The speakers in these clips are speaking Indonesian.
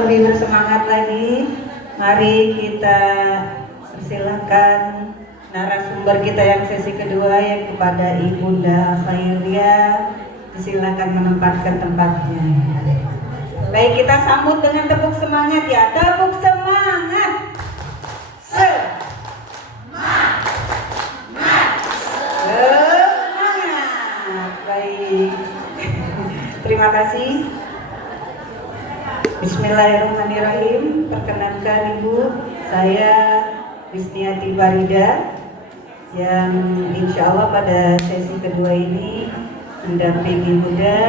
Lebih bersemangat lagi, mari kita persilahkan narasumber kita yang sesi kedua yang kepada Ibunda Khairia, silakan menempatkan tempatnya. Baik, kita sambut dengan tepuk semangat ya, tepuk semangat. Semangat. Baik. Terima kasih. Bismillahirrahmanirrahim. Perkenankan Ibu, saya Wisniati Farida yang insya Allah pada sesi kedua ini mendampingi Bunda,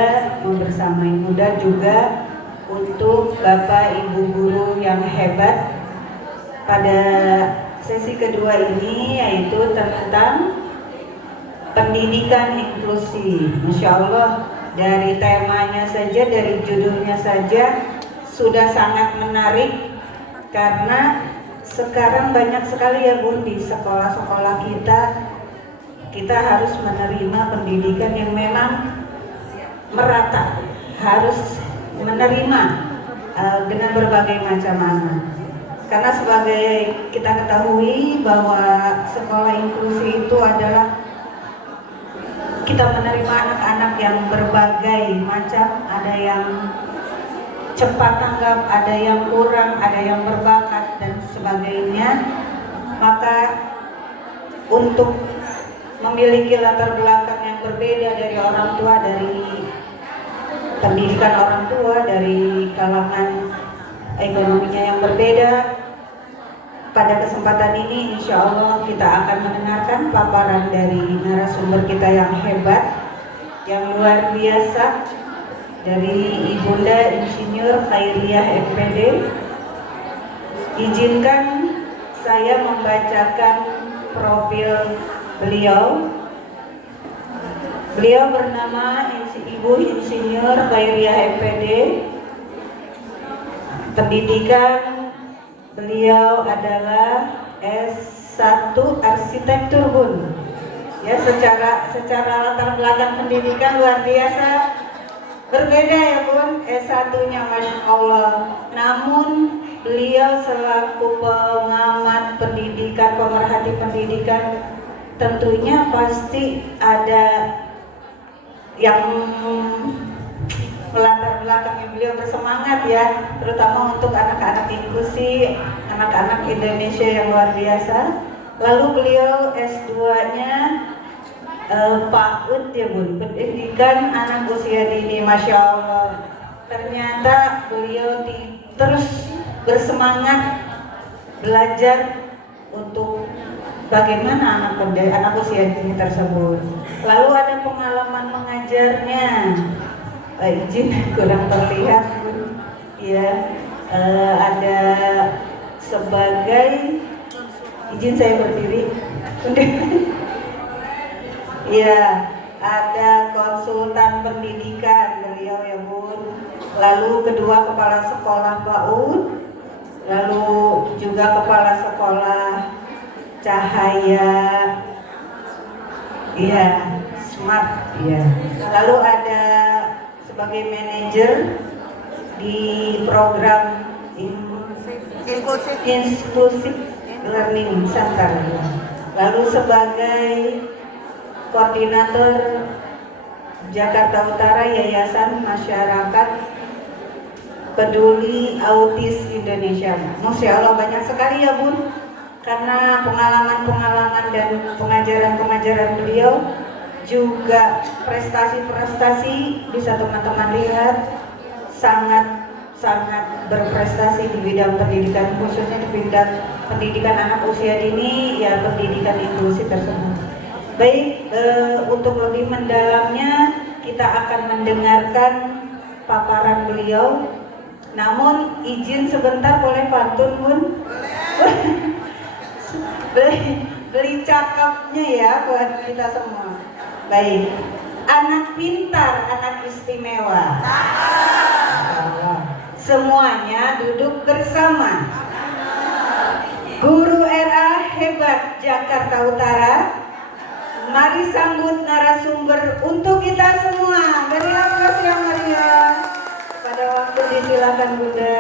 membersamai Bunda juga untuk Bapak Ibu guru yang hebat pada sesi kedua ini, yaitu tentang pendidikan inklusi. Masya Allah, dari temanya saja, dari judulnya saja sudah sangat menarik, karena sekarang banyak sekali ya Bun, di sekolah-sekolah kita harus menerima pendidikan yang memang merata, harus menerima dengan berbagai macam anak. Karena sebagai kita ketahui bahwa sekolah inklusi itu adalah kita menerima anak-anak yang berbagai macam, ada yang cepat tanggap, ada yang kurang, ada yang berbakat dan sebagainya. Maka untuk memiliki latar belakang yang berbeda dari orang tua, dari pendidikan orang tua, dari kalangan ekonominya yang berbeda, pada kesempatan ini insya Allah kita akan mendengarkan paparan dari narasumber kita yang hebat, yang luar biasa, dari Ibunda Insinyur Khairia MPD. Izinkan saya membacakan profil beliau. Beliau bernama Ibu Insinyur Khairia MPD. Pendidikan beliau adalah S1 Arsitektur Bun. Ya, secara latar belakang pendidikan luar biasa. Berbeda ya Bun, S1-nya Masya Allah. Namun beliau selaku pengamat pendidikan, pemerhati pendidikan, tentunya pasti ada yang melatar belakangnya beliau bersemangat ya, terutama untuk anak-anak inklusi, anak-anak Indonesia yang luar biasa. Lalu beliau S2-nya PAUD ya Bun, pendidikan anak usia dini. Masya Allah, ternyata beliau terus bersemangat belajar untuk bagaimana anak usia dini tersebut. Lalu ada pengalaman mengajarnya, izin kurang terlihat Bun ya, ada sebagai, izin saya berdiri ya, ada konsultan pendidikan beliau ya Bun, lalu kedua kepala sekolah PAUD, lalu juga kepala sekolah Cahaya ya, Smart ya, lalu ada sebagai manajer di program Inclusive Learning Center, lalu sebagai koordinator Jakarta Utara Yayasan Masyarakat Peduli Autis Indonesia. Masya Allah, banyak sekali ya Bun, karena pengalaman-pengalaman dan pengajaran-pengajaran beliau, juga prestasi-prestasi bisa teman-teman lihat, sangat berprestasi di bidang pendidikan, khususnya di bidang pendidikan anak usia dini ya, pendidikan inklusi tersebut. Baik, untuk lebih mendalamnya kita akan mendengarkan paparan beliau. Namun izin sebentar, boleh pantun Bun? beli cakapnya ya buat kita semua. Baik, anak pintar, anak istimewa. Semuanya duduk bersama. Guru RA hebat Jakarta Utara. Mari sambut narasumber untuk kita semua. Beri aplaus yang meriah. Pada waktu disilakan Bunda.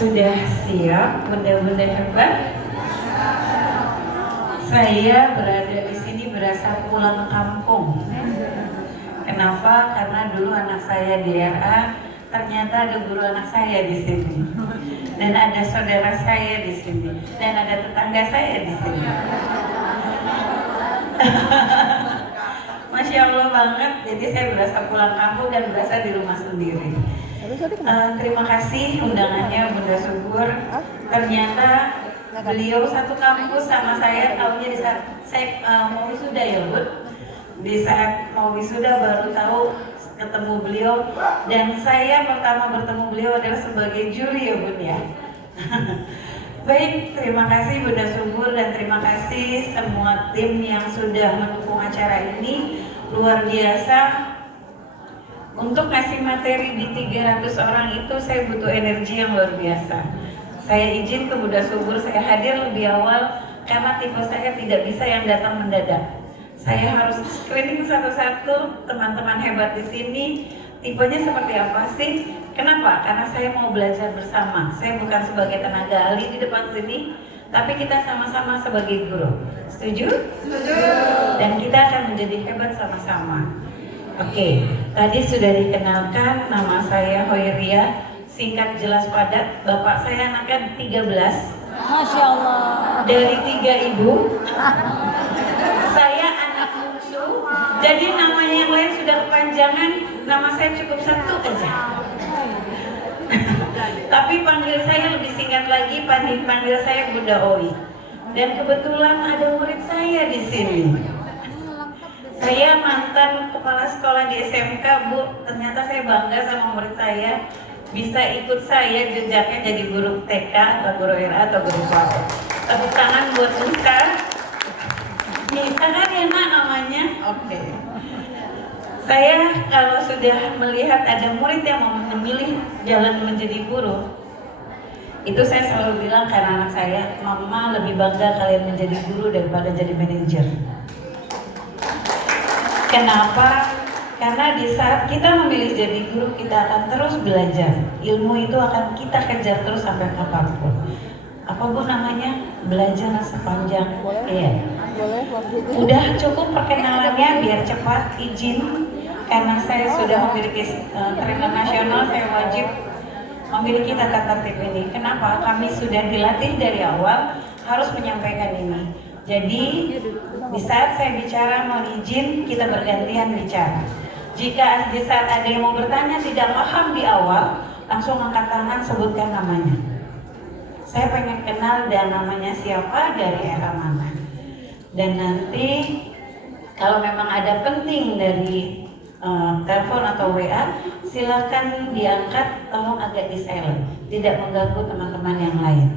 Sudah siap, bunda-bunda hebat? Saya berada di sini berasa pulang kampung. Kenapa? Karena dulu anak saya di RA, ternyata ada guru anak saya di sini, dan ada saudara saya di sini, dan ada tetangga saya di sini. Masya Allah banget. Jadi saya berasa pulang kampung dan berasa di rumah sendiri. Terima kasih undangannya Bunda Subur. Ternyata beliau satu kampus sama saya, tahunya di saat saya mau wisuda ya Bud. Di saat mau wisuda baru tahu ketemu beliau, dan saya pertama bertemu beliau adalah sebagai juri ya Bud ya. Baik, terima kasih Bunda Subur dan terima kasih semua tim yang sudah mendukung acara ini. Luar biasa. Untuk ngasih materi di 300 orang itu saya butuh energi yang luar biasa. Saya izin ke Bunda Subur, saya hadir lebih awal karena tipe saya tidak bisa yang datang mendadak. Saya harus screening satu-satu teman-teman hebat di sini. Tipenya seperti apa sih? Kenapa? Karena saya mau belajar bersama. Saya bukan sebagai tenaga ahli di depan sini, tapi kita sama-sama sebagai guru. Setuju? Setuju. Dan kita akan menjadi hebat sama-sama. Oke, tadi sudah dikenalkan, nama saya Hoiria, singkat jelas padat. Bapak saya anaknya 13. Masya Allah. Dari 3 ibu. Saya anak bungsu, jadi namanya yang lain sudah kepanjangan, nama saya cukup 1 aja. Tapi panggil saya lebih singkat lagi, panggil saya Bunda Oi. Dan kebetulan ada murid saya di sini. Saya mantan kepala sekolah di SMK, Bu. Ternyata saya bangga sama murid saya bisa ikut saya jejaknya jadi guru TK atau guru RA atau guru swasta. Tepuk tangan buat Nusa. Nisa kan enak namanya. Oke. Saya kalau sudah melihat ada murid yang mau memilih jalan menjadi guru, itu saya selalu bilang karena anak saya, Mama lebih bangga kalian menjadi guru daripada jadi manajer. Kenapa? Karena di saat kita memilih jadi guru, kita akan terus belajar. Ilmu itu akan kita kejar terus sampai kapanpun. Apa Bu namanya? Belajar sepanjang. Iya. Udah cukup perkenalannya biar cepat. Izin, karena saya sudah memiliki trainer nasional, saya wajib memiliki tata tertib ini. Kenapa? Kami sudah dilatih dari awal harus menyampaikan ini. Jadi di saat saya bicara, mohon izin kita bergantian bicara. Jika di saat ada yang mau bertanya tidak paham di awal, langsung angkat tangan, sebutkan namanya. Saya pengen kenal dan namanya siapa, dari era mana. Dan nanti kalau memang ada penting dari telepon atau WA, silakan diangkat, tolong agak di silent, tidak mengganggu teman-teman yang lain.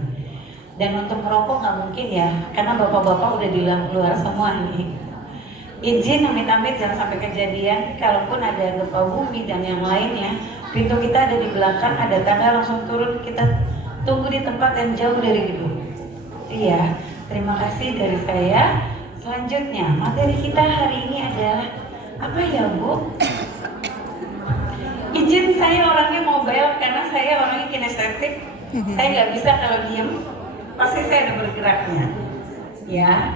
Dan untuk merokok nggak mungkin ya, karena bapak-bapak udah di luar semua nih. Izin amit-amit jangan sampai kejadian. Kalaupun ada gempa bumi dan yang lainnya, pintu kita ada di belakang, ada tangga, langsung turun. Kita tunggu di tempat yang jauh dari gedung. Iya, terima kasih dari saya. Selanjutnya, materi kita hari ini adalah apa ya Bu? Izin, saya orangnya mobile karena saya orangnya kinestetik. Saya nggak bisa kalau diem. Pasti saya ada bergeraknya, ya.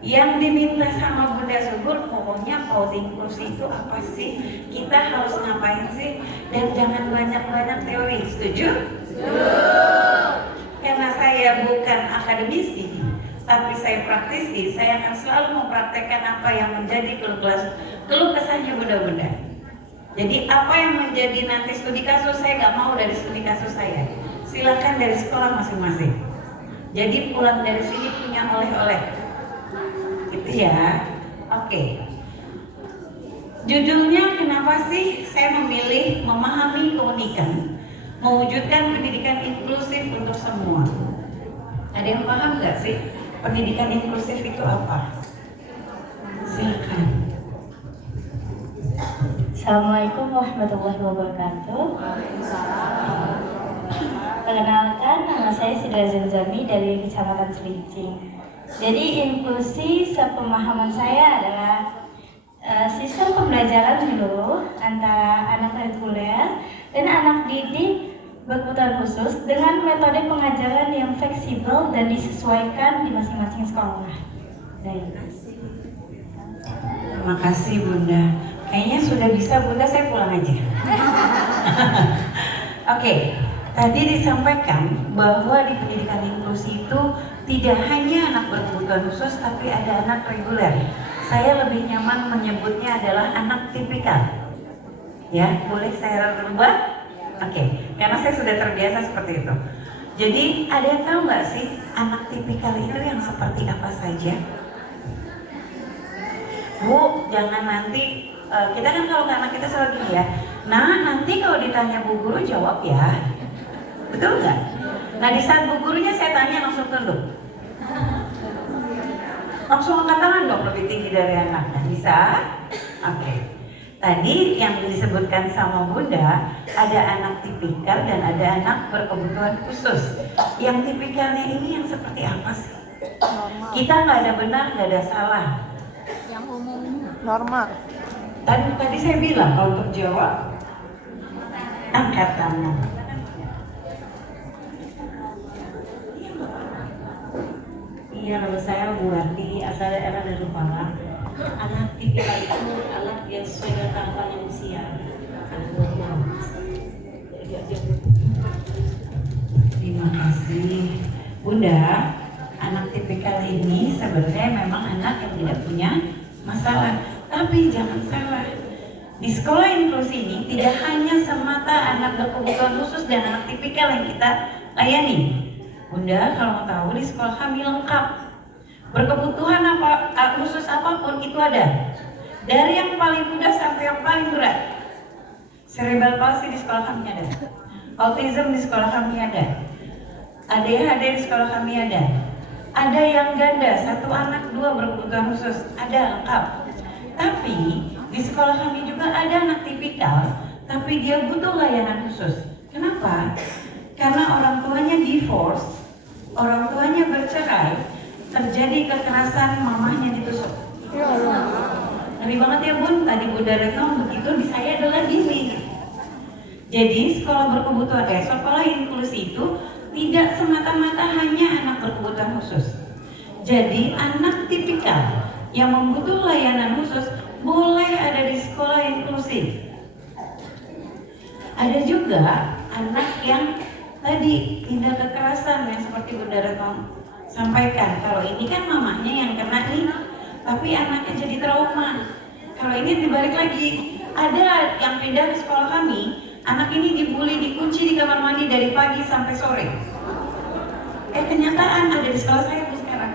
Yang diminta sama Bunda Subur, pokoknya paut inklusi itu apa sih? Kita harus ngapain sih? Dan jangan banyak-banyak teori, setuju? Karena saya bukan akademisi, tapi saya praktisi, saya akan selalu mempraktekkan apa yang menjadi keluh kesahnya Bunda-Bunda. Jadi apa yang menjadi nanti studi kasus, saya nggak mau dari studi kasus saya. Silakan dari sekolah masing-masing. Jadi pulang dari sini punya oleh-oleh, gitu ya. Oke. Judulnya kenapa sih saya memilih memahami keunikan, mewujudkan pendidikan inklusif untuk semua. Ada yang paham nggak sih pendidikan inklusif itu apa? Silakan. Assalamualaikum warahmatullahi wabarakatuh. Perkenalkan, nama saya Sidra Zenzami dari Kecamatan Cilincing. Jadi inklusi sepemahaman saya adalah sistem pembelajaran dulu antara anak reguler dan anak didik berkebutuhan khusus dengan metode pengajaran yang fleksibel dan disesuaikan di masing-masing sekolah. Terima kasih Bunda. Kayaknya sudah bisa Bunda, saya pulang aja. Oke, tadi disampaikan bahwa di pendidikan inklusi itu tidak hanya anak berkebutuhan khusus, tapi ada anak reguler. Saya lebih nyaman menyebutnya adalah anak tipikal. Ya, boleh saya rubah? Oke, karena saya sudah terbiasa seperti itu. Jadi, ada yang tahu nggak sih anak tipikal itu yang seperti apa saja? Bu, jangan nanti, kita kan kalau anak kita selalu gini ya. Nah, nanti kalau ditanya Bu Guru jawab ya. Betul nggak? Nah, di saat Bu Gurunya saya tanya langsung tunduk. Langsung angkat tangan dong lebih tinggi dari anaknya. Bisa? Oke. Tadi yang disebutkan sama Bunda, ada anak tipikal dan ada anak berkebutuhan khusus. Yang tipikalnya ini yang seperti apa sih? Kita nggak ada benar, nggak ada salah. Yang umum normal. Tadi saya bilang kalau untuk jawab, angkat tangan. Iya, kalau saya Bu Warti, asalnya era dari Malang. Anak tipikal itu anak yang sesuai dengan tahapan usia, anak normal. Terima kasih Bunda. Anak tipikal ini sebenarnya memang anak yang tidak punya masalah. Tapi jangan salah, di sekolah inklusi ini tidak hanya semata anak berkebutuhan khusus dan anak tipikal yang kita layani. Bunda, kalau mau tahu di sekolah kami lengkap. Berkebutuhan khusus apapun itu ada. Dari yang paling mudah sampai yang paling berat. Cerebral palsy di sekolah kami ada. Autism di sekolah kami ada. ADHD di sekolah kami ada. Ada yang ganda, 1 anak 2 berkebutuhan khusus, ada lengkap. Tapi di sekolah kami juga ada anak tipikal, tapi dia butuh layanan khusus. Kenapa? Karena orang tuanya divorce, orang tuanya bercerai, terjadi kekerasan, mamahnya ditusuk. Ngeri banget ya Bun, tadi Bunda Retno begitu, di saya adalah gini. Jadi sekolah sekolah inklusi itu tidak semata-mata hanya anak berkebutuhan khusus. Jadi anak tipikal yang membutuh layanan khusus boleh ada di sekolah inklusi. Ada juga anak yang tadi tindak kekerasan yang seperti Bunda Retno sampaikan. Kalau ini kan mamanya yang kena nih, tapi anaknya jadi trauma. Kalau ini dibalik lagi, ada yang pindah ke sekolah kami, anak ini dibully, dikunci di kamar mandi dari pagi sampai sore. Kenyataan ada di sekolah saya tuh sekarang.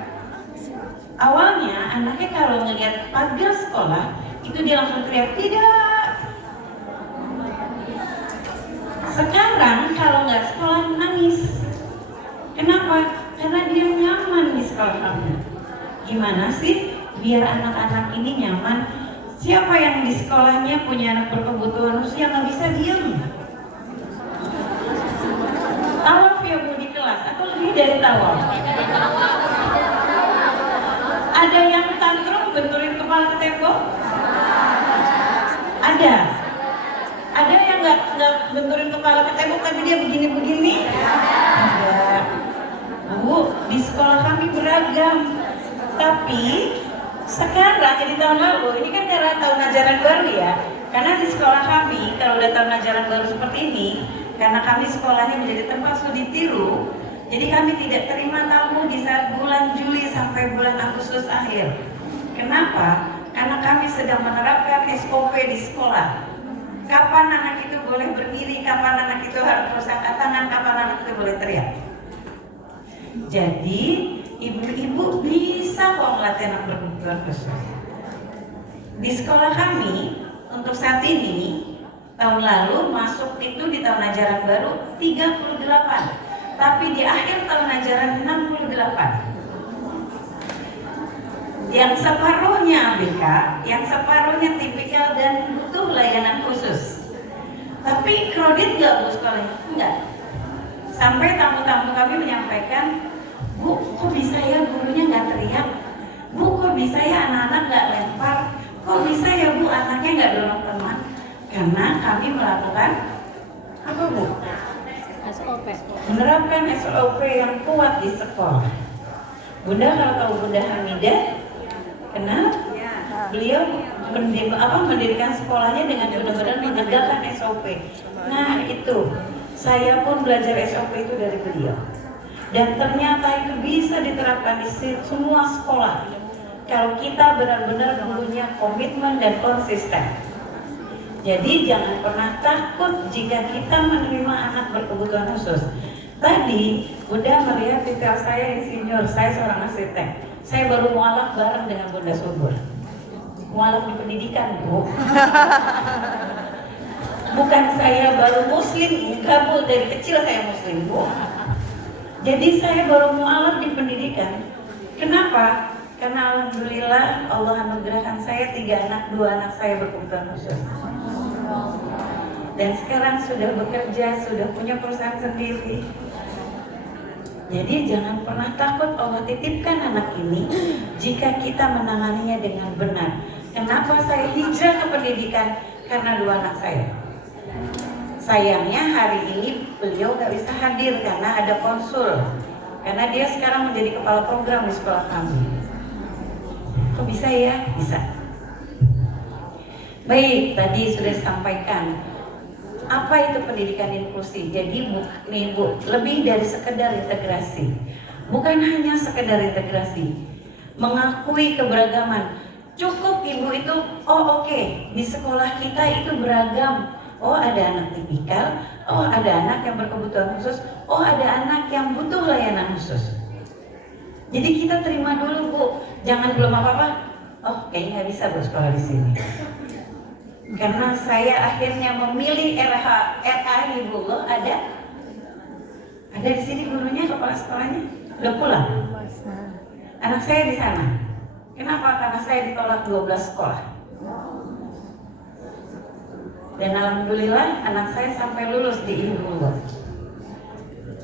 Awalnya anaknya kalau ngelihat pagar sekolah, itu dia langsung teriak, tidak. Sekarang kalau nggak sekolah nangis. Kenapa? Karena dia nyaman di sekolah kami. Gimana sih biar anak-anak ini nyaman? Siapa yang di sekolahnya punya anak berkebutuhan khusus yang nggak bisa diem? Tawaf ya Bu di kelas atau lebih dari tawaf? Ada yang tantrum benturin kepala ke tembok? Ada. Ada yang nggak benturin kepala ke tembok tapi dia begini-begini? Ada. Bu, di sekolah kami beragam. Tapi sekarang jadi tahun lalu, ini kan karena tahun ajaran baru ya. Karena di sekolah kami, kalau udah tahun ajaran baru seperti ini, karena kami sekolahnya menjadi tempat studi tiru, jadi kami tidak terima tamu di saat bulan Juli sampai bulan Agustus akhir. Kenapa? Karena kami sedang menerapkan SOP di sekolah. Kapan anak itu boleh berdiri, kapan anak itu harus angkat tangan, kapan anak itu boleh teriak. Jadi ibu-ibu bisa kok melatih anak berkebutuhan khusus. Di sekolah kami untuk saat ini tahun lalu masuk itu di tahun ajaran baru 38, tapi di akhir tahun ajaran 68. Yang separuhnya ABK, yang separuhnya tipikal dan butuh layanan khusus. Tapi kredit nggak Bu sekolahnya? Enggak. Sampai tamu-tamu kami menyampaikan, Bu, kok bisa ya gurunya nggak teriak? Bu, kok bisa ya anak-anak nggak lempar? Kok bisa ya Bu anaknya nggak dorong teman? Karena kami melakukan apa Bu? SOP. Menerapkan SOP yang kuat di sekolah. Bunda kalau tahu Bunda Hamidah, kenal? Beliau mendirikan sekolahnya dengan benar-benar menegakkan SOP. Nah itu, saya pun belajar SOP itu dari beliau. Dan ternyata itu bisa diterapkan di semua sekolah. Kalau kita benar-benar punya komitmen dan konsisten. Jadi jangan pernah takut jika kita menerima anak berkebutuhan khusus. Tadi Bunda melihat titel saya insinyur, saya seorang arsitek. Saya baru mualaf bareng dengan Bunda Subur. Mualaf di pendidikan, Bu. Bukan saya baru muslim, enggak Bu, dari kecil saya muslim, Bu. Jadi saya baru mualaf di pendidikan. Kenapa? Karena alhamdulillah Allah anugerahkan saya 3 anak, 2 anak saya berkebutuhan khusus. Dan sekarang sudah bekerja, sudah punya perusahaan sendiri. Jadi jangan pernah takut Allah titipkan anak ini jika kita menanganinya dengan benar. Kenapa saya hijrah ke pendidikan? Karena 2 anak saya. Sayangnya hari ini beliau gak bisa hadir karena ada konsul. Karena dia sekarang menjadi kepala program di sekolah kami. Kok bisa ya? Bisa. Baik, tadi sudah disampaikan. Apa itu pendidikan inklusi? Jadi Bu, lebih dari sekedar integrasi. Bukan hanya sekedar integrasi. Mengakui keberagaman. Cukup Ibu itu, oke, di sekolah kita itu beragam. Oh ada anak tipikal, oh ada anak yang berkebutuhan khusus, oh ada anak yang butuh layanan khusus. Jadi kita terima dulu Bu, jangan belum apa-apa. Oh kayaknya nggak bisa Bu sekolah di sini. Karena saya akhirnya memilih RA Hibullah ada di sini gurunya, kepala sekolahnya udah pulang. Anak saya di sana. Kenapa? Karena saya ditolak 12 sekolah. Dan alhamdulillah anak saya sampai lulus di Hibullah.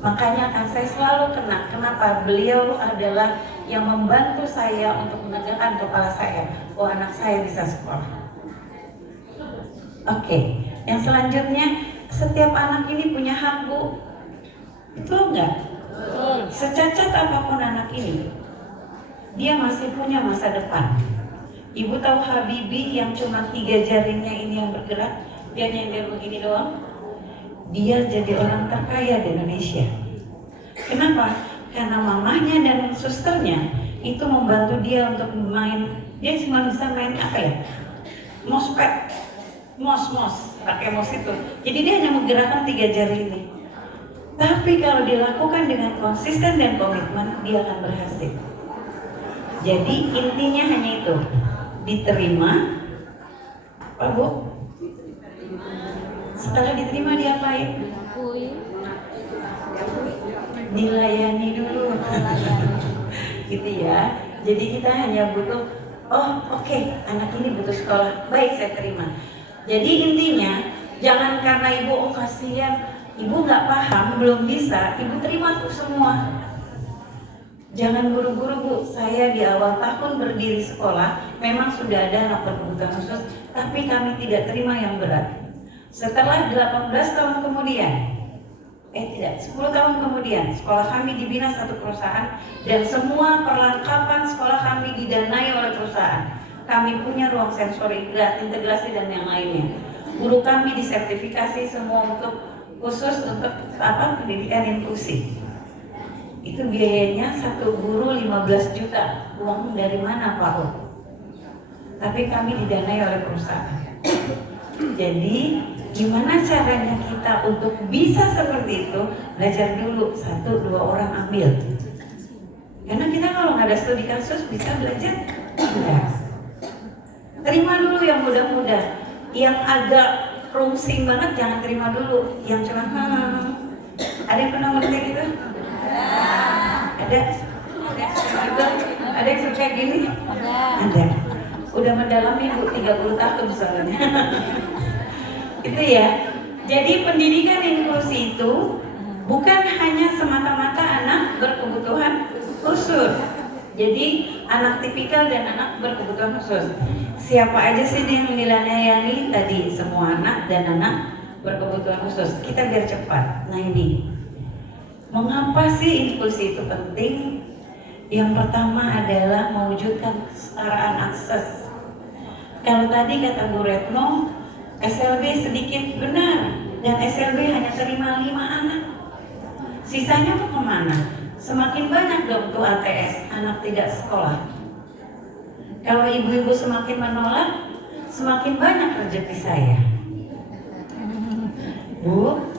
Makanya akan saya selalu kenapa beliau adalah yang membantu saya untuk menegakkan kepala saya. Oh anak saya bisa sekolah. Oke, yang selanjutnya setiap anak ini punya hak Bu. Betul nggak? Secacat apapun anak ini, dia masih punya masa depan. Ibu tahu Habibie yang cuma 3 jarinya ini yang bergerak, dia nyender begini doang. Dia jadi orang terkaya di Indonesia. Kenapa? Karena mamahnya dan susternya itu membantu dia untuk main. Dia cuma bisa main apa ya? Mospet. Mos, pakai mos itu. Jadi dia hanya menggerakkan 3 jari ini. Tapi kalau dilakukan dengan konsisten dan komitmen, dia akan berhasil. Jadi intinya hanya itu, diterima, Pak Bu. Setelah diterima diapain? Dilayani dulu. Gitu ya. Jadi kita hanya butuh, oke, anak ini butuh sekolah, baik saya terima. Jadi intinya jangan karena Ibu kasihan, Ibu nggak paham, belum bisa, Ibu terima tuh semua. Jangan buru-buru Bu. Saya di awal tahun berdiri sekolah memang sudah ada anak berkebutuhan khusus, tapi kami tidak terima yang berat. Setelah 18 tahun kemudian, 10 tahun kemudian, sekolah kami dibina satu perusahaan dan semua perlengkapan sekolah kami didanai oleh perusahaan. Kami punya ruang sensori, integrasi dan yang lainnya. Guru kami disertifikasi semua khusus untuk pendidikan inklusi. Itu biayanya 1 guru 15 juta. Uang dari mana Pak? Tapi kami didanai oleh perusahaan. Jadi gimana caranya kita untuk bisa seperti itu? Belajar dulu, 1-2 orang ambil. Karena kita kalau nggak ada studi kasus bisa belajar? Enggak. Terima dulu yang mudah-mudah. Yang agak rungsing banget jangan terima dulu. Yang cuma ada yang pernah ngerti gitu? Ada? Ada yang suka gini? Ada. Udah mendalami Bu 30 tahun soalnya. Itu ya. Jadi pendidikan inklusi itu bukan hanya semata-mata anak berkebutuhan khusus. Jadi anak tipikal dan anak berkebutuhan khusus. Siapa aja sih yang dilayani tadi? Semua anak dan anak berkebutuhan khusus. Kita biar cepat. Nah ini Mengapa sih inklusi itu penting? Yang pertama adalah mewujudkan kesetaraan akses. Kalau tadi kata Bu Retno, SLB sedikit, benar, dan SLB hanya terima 5 anak. Sisanya mau kemana? Semakin banyak dong tuh ATS, anak tidak sekolah. Kalau ibu-ibu semakin menolak, semakin banyak rezeki saya. Bu,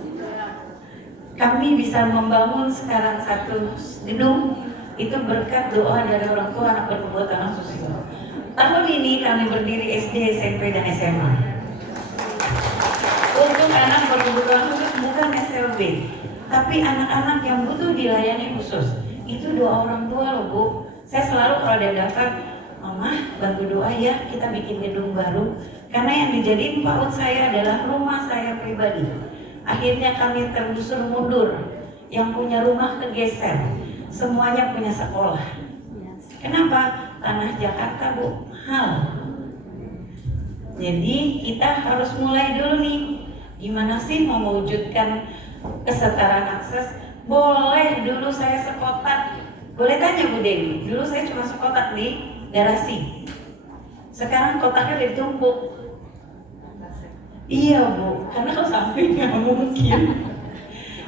kami bisa membangun sekarang satu gedung itu berkat doa dari orang tua anak berkebutuhan khusus. Tahun ini kami berdiri SD, SMP, dan SMA. Untuk anak berkebutuhan khusus bukan SLB, tapi anak-anak yang butuh dilayani khusus. Itu doa orang tua loh Bu. Saya selalu kalau ada daftar, Mama bantu doa ya kita bikin gedung baru. Karena yang dijadiin PAUD saya adalah rumah saya pribadi. Akhirnya kami tergusur mundur. Yang punya rumah kegeser. Semuanya punya sekolah. Kenapa? Tanah Jakarta Bu, mahal. Jadi kita harus mulai dulu nih. Gimana sih mau mewujudkan kesetaraan akses? Boleh dulu saya sekotak. Boleh tanya Bu Dewi, dulu saya cuma sekotak di garasi. Sekarang kotaknya ditumpuk. Iya Bu, karena kalau sampai nggak mungkin.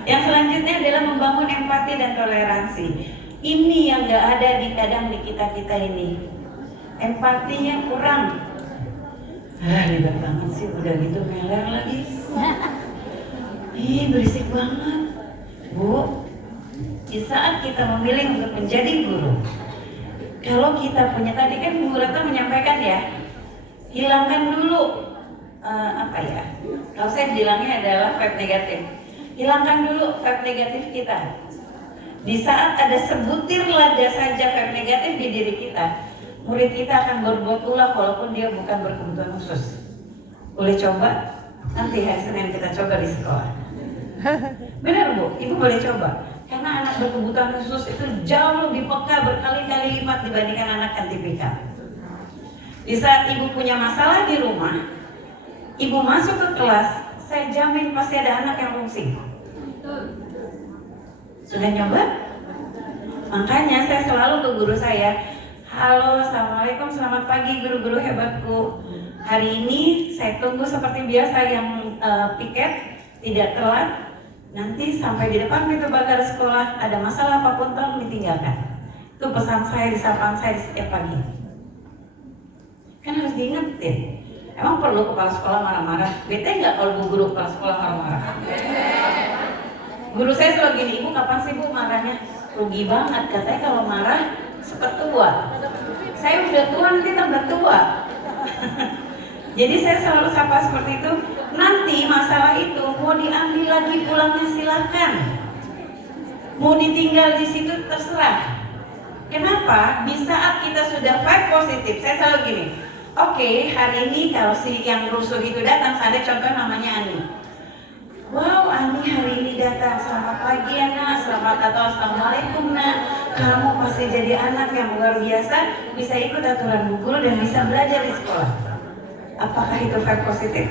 Yang selanjutnya adalah membangun empati dan toleransi. Ini yang nggak ada di kadang di kita ini. Empatinya kurang. Ribet banget sih, udah gitu meler lagi. Ih, berisik banget. Bu, di saat kita memilih untuk menjadi guru, kalau kita punya, tadi kan Bu Retno menyampaikan ya, hilangkan dulu kalau saya bilangnya adalah vibe negatif. Hilangkan dulu vibe negatif kita. Di saat ada sebutir lada saja vibe negatif di diri kita, murid kita akan berbuat ulah walaupun dia bukan berkebutuhan khusus. Boleh coba? Nanti hari Senin kita coba di sekolah. Benar Bu, Ibu boleh coba. Karena anak berkebutuhan khusus itu jauh lebih peka berkali-kali lipat dibandingkan anak yang tipikal. Di saat Ibu punya masalah di rumah, Ibu masuk ke kelas, saya jamin pasti ada anak yang fungsi. Sudah nyoba? Makanya saya selalu ke guru saya, halo, assalamualaikum, selamat pagi guru-guru hebatku. Hari ini saya tunggu seperti biasa yang piket, tidak telat. Nanti sampai di depan pintu pagar sekolah, ada masalah apapun tolong ditinggalkan. Itu pesan saya di sapaan saya setiap pagi. Kan harus diingetin. Emang perlu kepala sekolah marah-marah? Bete nggak kalau Bu guru kepala sekolah marah-marah? Guru saya selalu gini, Ibu kapan sih Bu marahnya? Rugi banget, katanya kalau marah sepertua. Saya udah tua nanti tambah tua. Jadi saya selalu sapa seperti itu. Nanti masalah itu mau diambil lagi pulangnya silahkan. Mau ditinggal di situ terserah. Kenapa? Di saat kita sudah vibe positif, saya selalu gini. Oke, hari ini kalau si yang rusuh itu datang, ada contoh namanya Ani. Wow, Ani hari ini datang. Selamat pagi ya Nak, selamat atau assalamualaikum Nak. Kamu pasti jadi anak yang luar biasa, bisa ikut aturan Bu Guru dan bisa belajar di sekolah. Apakah itu vibe positif?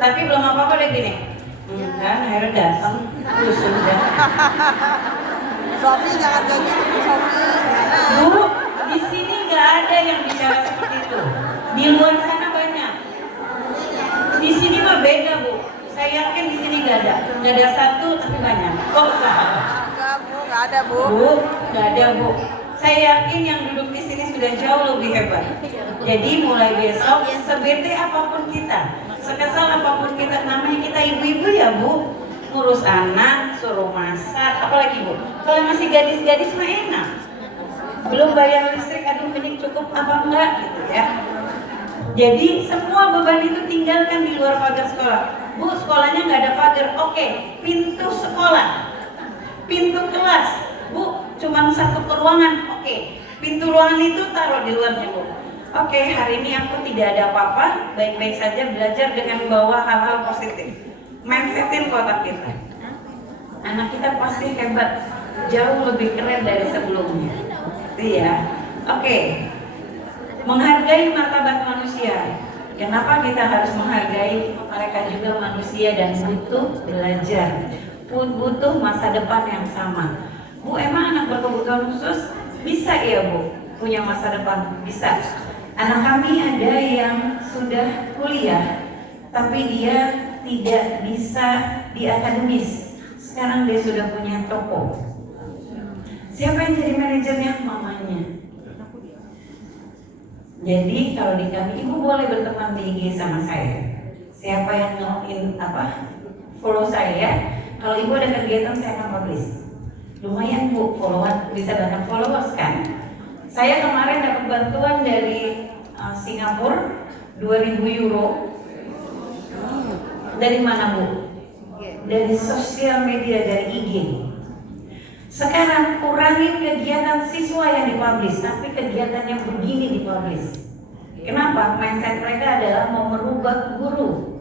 Tapi belum apa-apa deh gini. Kan akhirnya datang, sudah. Sofi jangan kayak gitu, Sofi. Bu, di sini nggak ada yang bicara seperti itu. Di luar sana banyak. Di sini mah beda Bu. Saya yakin di sini nggak ada satu tapi banyak. Oh nggak ada. Enggak Bu, nggak ada Bu. Bu, nggak ada Bu. Saya yakin yang duduk di sini sudah jauh lebih hebat. Jadi mulai besok, sebete apapun kita, sekesal apapun kita, namanya kita ibu-ibu ya Bu. Ngurus anak, suruh masak, apalagi Bu. Kalau masih gadis-gadis mah enak. Belum bayar listrik, aduh ini cukup apa enggak gitu ya. Jadi semua beban itu tinggalkan di luar pagar sekolah. Bu, sekolahnya nggak ada pagar, oke, pintu sekolah, pintu kelas. Bu, cuma satu ruangan, oke, pintu ruangan itu taruh di luarnya Bu. Oke, hari ini aku tidak ada apa-apa, baik-baik saja belajar dengan bawa hal-hal positif. Mindsetin kotak kita. Anak kita pasti hebat, jauh lebih keren dari sebelumnya. Iya, oke. Menghargai martabat manusia. Kenapa kita harus menghargai? Mereka juga manusia dan butuh belajar. butuh masa depan yang sama. Bu, emang anak berkebutuhan khusus bisa ya Bu punya masa depan? Bisa. Anak kami ada yang sudah kuliah tapi dia tidak bisa di akademis. Sekarang dia sudah punya toko. Siapa yang jadi manajernya? Mamanya. Jadi kalau di kami, ibu boleh berteman di IG sama saya. Siapa yang follow saya, kalau ibu ada kegiatan saya akan publish. Lumayan Bu, follower bisa banyak followers kan. Saya kemarin dapat bantuan dari Singapura 2.000 euro. Dari mana Bu? Dari sosial media, dari IG. Sekarang kurangin kegiatan siswa yang dipublish, tapi kegiatan yang begini dipublish. Kenapa? Mindset mereka adalah mau merubah guru.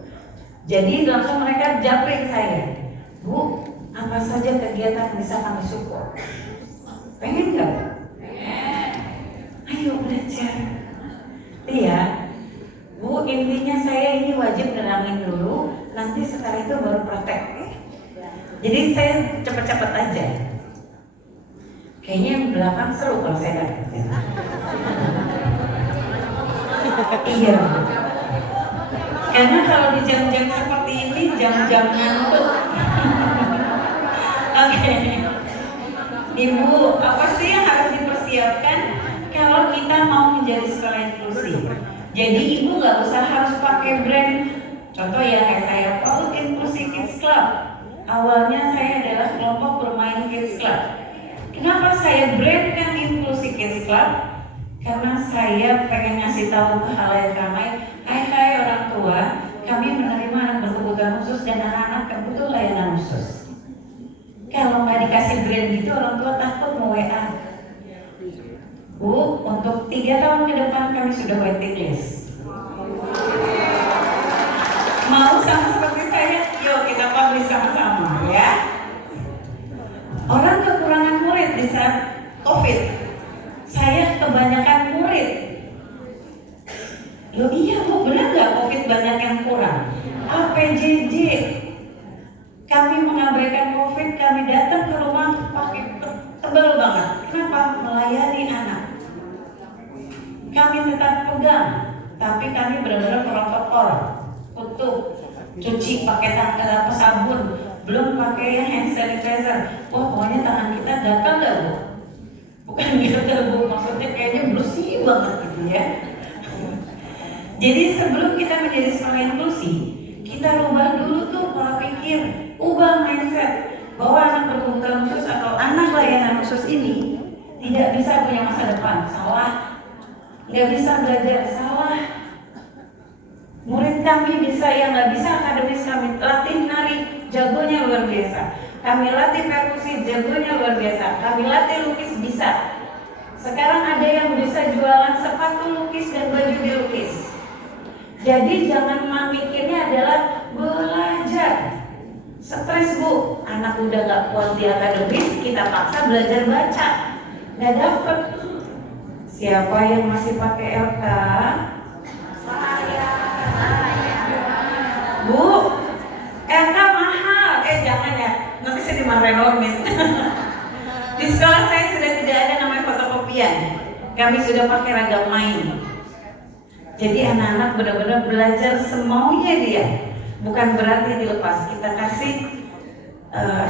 Jadi langsung mereka japri saya, Bu, apa saja kegiatan yang bisa kami support? Pengen nggak? Ayo belajar. Iya, Bu, intinya saya ini wajib nerangin dulu, nanti setelah itu baru praktek. Jadi saya cepet-cepet aja. Kayaknya yang belakang seru kalau saya dapat. Iya. Karena kalau di jam-jam seperti ini, jam-jam ngantuk. Oke. Ibu, apa sih yang harus dipersiapkan kalau kita mau menjadi sekolah inklusi? Jadi ibu nggak usah harus pakai brand. Contoh ya kayak saya, PAUD Inklusi Kids Club. Awalnya saya adalah kelompok bermain Kids Club. Kenapa saya brandkan Inklusi Kids Club? Karena saya pengen ngasih tahu ke halayak ramai, hai orang tua, kami menerima anak berkebutuhan khusus dan anak-anak yang butuh layanan khusus. Kalau nggak dikasih brand gitu, orang tua takut mau WA. Bu, untuk 3 tahun ke depan kami sudah waiting list. Mau sama seperti saya? Yuk kita publish sama-sama ya. Orang kekurangan murid di saat COVID. Saya kebanyakan murid. Loh iya Bu, benar nggak COVID banyak yang kurang? APJJ. Kami mengabaikan COVID, kami datang ke rumah pakai tebal banget. Kenapa? Melayani anak. Kami tetap pegang, tapi kami benar-benar protokol. Tutup, cuci pakai tangan sabun, belum pakai hand sanitizer. Wah pokoknya tangan kita gatal nggak Bu? Bukan gatal Bu, maksudnya kayaknya bersih banget gitu ya. Jadi sebelum kita menjadi sekolah inklusi, kita rubah dulu tuh pola pikir, ubah mindset bahwa anak berkebutuhan khusus atau anak layanan khusus ini tidak bisa punya masa depan. Salah. Nggak bisa belajar, salah. Murid kami bisa, yang nggak bisa akademis kami latih nari, jagonya luar biasa. Kami latih perkusi, jagonya luar biasa. Kami latih lukis, bisa. Sekarang ada yang bisa jualan sepatu lukis dan baju dilukis. Jadi jangan mikirnya adalah belajar. Stres Bu, anak udah nggak kuat di akademis, kita paksa belajar baca, nggak dapet. Siapa yang masih pakai LK? Bu, LK mahal. Jangan ya, nanti saya dimarahin Ormin. Di sekolah saya sudah tidak ada namanya fotokopian. Kami sudah pakai ragam main. Jadi anak-anak benar-benar belajar semaunya dia. Bukan berarti dilepas. Kita kasih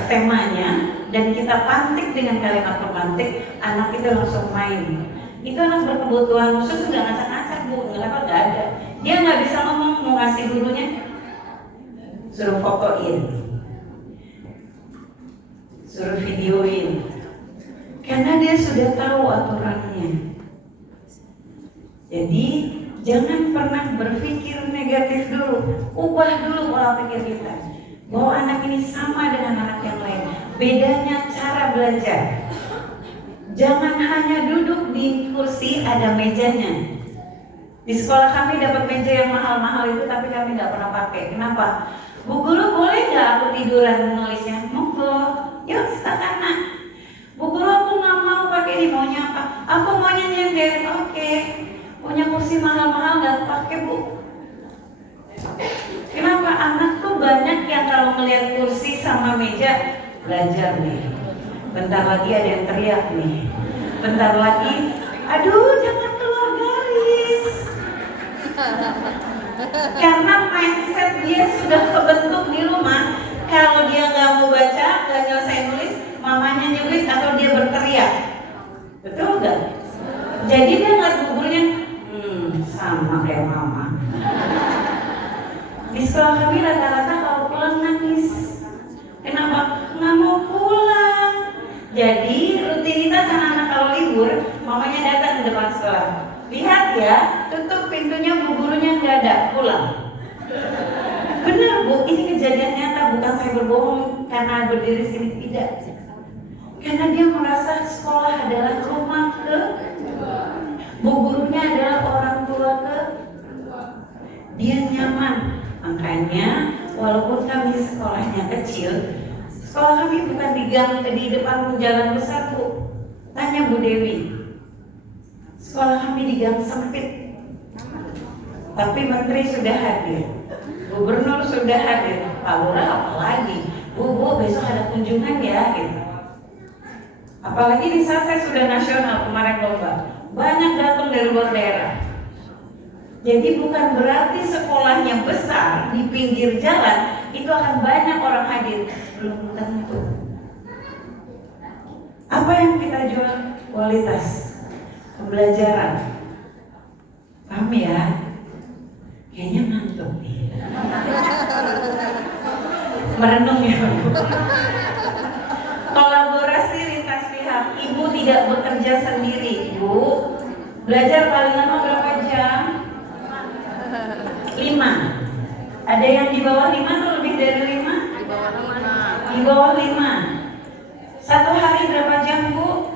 temanya dan kita pantik dengan kalimat pemantik, anak itu langsung main. Itu anak berkebutuhan khusus nggak ngacak-ngacak Bu, kenapa nggak ada? Dia nggak bisa ngomong, mau ngasih gurunya, suruh fotoin, suruh videoin, karena dia sudah tahu aturannya. Jadi jangan pernah berpikir negatif dulu, ubah dulu pola pikir kita bahwa anak ini sama dengan anak yang lain. Bedanya cara belajar. Jangan hanya duduk di kursi, ada mejanya. Di sekolah kami dapat meja yang mahal-mahal itu, tapi kami nggak pernah pakai. Kenapa? Bu guru boleh nggak aku tiduran nulisnya? Monggo, yuk silakan nak. Bu guru aku nggak mau pakai ini, maunya apa? Aku maunya nyender. Oke. Punya kursi mahal-mahal nggak pakai Bu? Kenapa? Anak tuh banyak yang kalau melihat kursi sama meja belajar nih. Bentar lagi ada yang teriak nih. Bentar lagi, aduh jangan keluar garis. Karena mindset dia sudah kebentuk di rumah. Kalau dia nggak mau baca, nggak nyelesain nulis, mamanya nyubit atau dia berteriak. Betul nggak? Jadi dia ngeliat buburnya, sama kayak mama. Di sekolah kami rata-rata kalau pulang nangis. Kenapa? Nggak mau pulang. Jadi rutinitas anak-anak kalau libur, mamanya datang ke depan sekolah. Lihat ya, tutup pintunya, bu gurunya nggak ada, pulang. Benar bu, ini kejadian nyata, bukan saya berbohong karena berdiri sini, tidak. Karena dia merasa sekolah adalah rumah kedua, bu gurunya adalah orang tua kedua. Dia nyaman, makanya walaupun kami sekolahnya kecil, sekolah kami bukan di gang di depan jalan besar bu. Tanya Bu Dewi, sekolah kami di gang sempit, tapi menteri sudah hadir, gubernur sudah hadir, Pak Lurah apalagi, Bu besok ada kunjungan ya gitu. Apalagi di saat saya sudah nasional kemarin lomba, banyak datang dari luar daerah. Jadi bukan berarti sekolahnya besar di pinggir jalan itu akan banyak orang hadir, belum tentu. Apa yang kita jual? Kualitas pembelajaran. Paham ya? Kayaknya ngantuk nih. Merenung ya Bu. Kolaborasi lintas pihak. Ibu tidak bekerja sendiri, Bu. Belajar paling lama berapa jam? 5. Ada yang di bawah 5 atau lebih dari 5? Di bawah 5. Satu hari berapa jam Bu?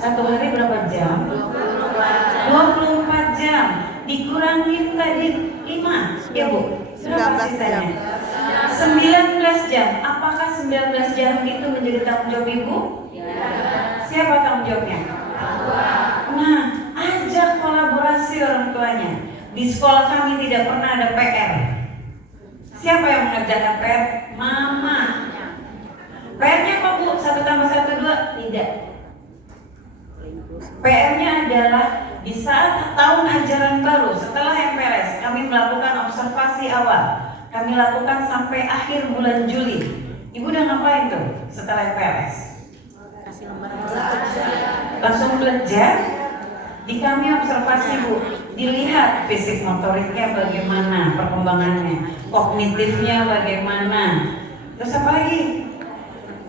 Satu hari berapa jam? 24 jam. Dikurangin tadi 5, ya Bu? 19 jam. 19 jam. Apakah 19 jam itu menjadi tanggung jawab Ibu? Siapa tanggung jawabnya? Nah, ajak kolaborasi orang tuanya. Di sekolah kami tidak pernah ada PR. Siapa yang mengerjakan PR? Mama. PR-nya apa Bu? 1 tambah 1, 2? Tidak. PR-nya adalah di saat tahun ajaran baru setelah MPLS kami melakukan observasi awal. Kami lakukan sampai akhir bulan Juli. Ibu udah ngapain tuh setelah MPLS? Langsung belajar. Di kami observasi Bu, dilihat fisik motoriknya bagaimana perkembangannya, kognitifnya bagaimana, terus apa lagi?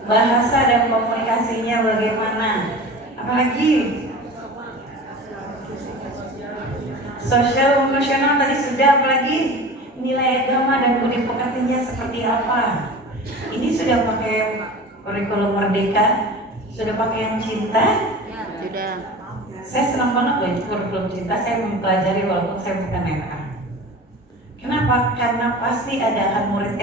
Bahasa dan komunikasinya bagaimana, apalagi? Sosial emosional tadi sudah, apalagi? Nilai agama dan budi pekertinya seperti apa? Ini sudah pakai kurikulum Merdeka, sudah pakai yang cinta? Sudah. Saya senang banget loh itu kurikulum cinta, saya mempelajari walaupun saya bukan RA. Kenapa? Karena pasti ada akan murid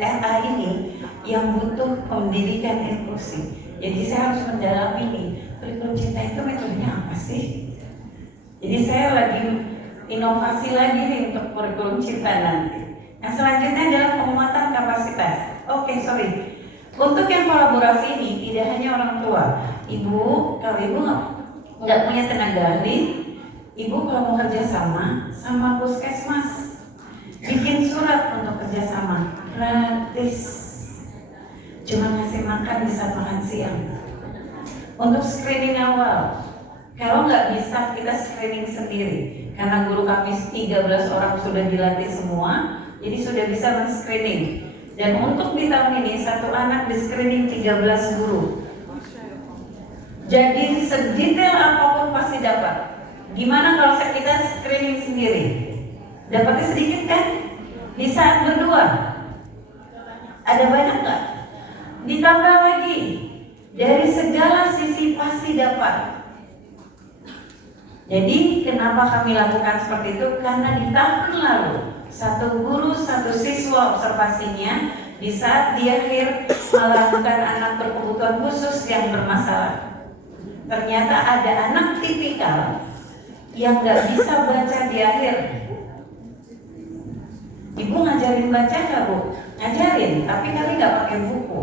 RA ini yang butuh pendidikan inklusi. Jadi saya harus mendalami nih, kurikulum cinta itu metodenya apa sih? Jadi saya lagi inovasi lagi nih untuk kurikulum cinta nanti. Nah selanjutnya adalah penguatan kapasitas. Sorry. Untuk yang kolaborasi ini tidak hanya orang tua. Ibu, kalau ibu nggak punya tenaga ahli, ibu kalau mau kerjasama sama puskesmas, bikin surat untuk kerjasama gratis. Cuma ngasih makan di saat makan siang. Untuk screening awal, kalau nggak bisa kita screening sendiri. Karena guru kami 13 orang sudah dilatih semua, jadi sudah bisa men-screening. Dan untuk di tahun ini satu anak di screening 13 guru. Jadi sedetail apapun pasti dapat. Gimana kalau kita screening sendiri? Dapatnya sedikit kan? Di saat berdua ada banyak nggak? Ditambah lagi dari segala sisi pasti dapat. Jadi kenapa kami lakukan seperti itu? Karena di tahun lalu satu guru satu siswa observasinya di saat di akhir melakukan anak berkebutuhan khusus yang bermasalah. Ternyata ada anak tipikal yang nggak bisa baca di akhir. Ibu ngajarin baca nggak Bu? Ngajarin, tapi kami nggak pakai buku.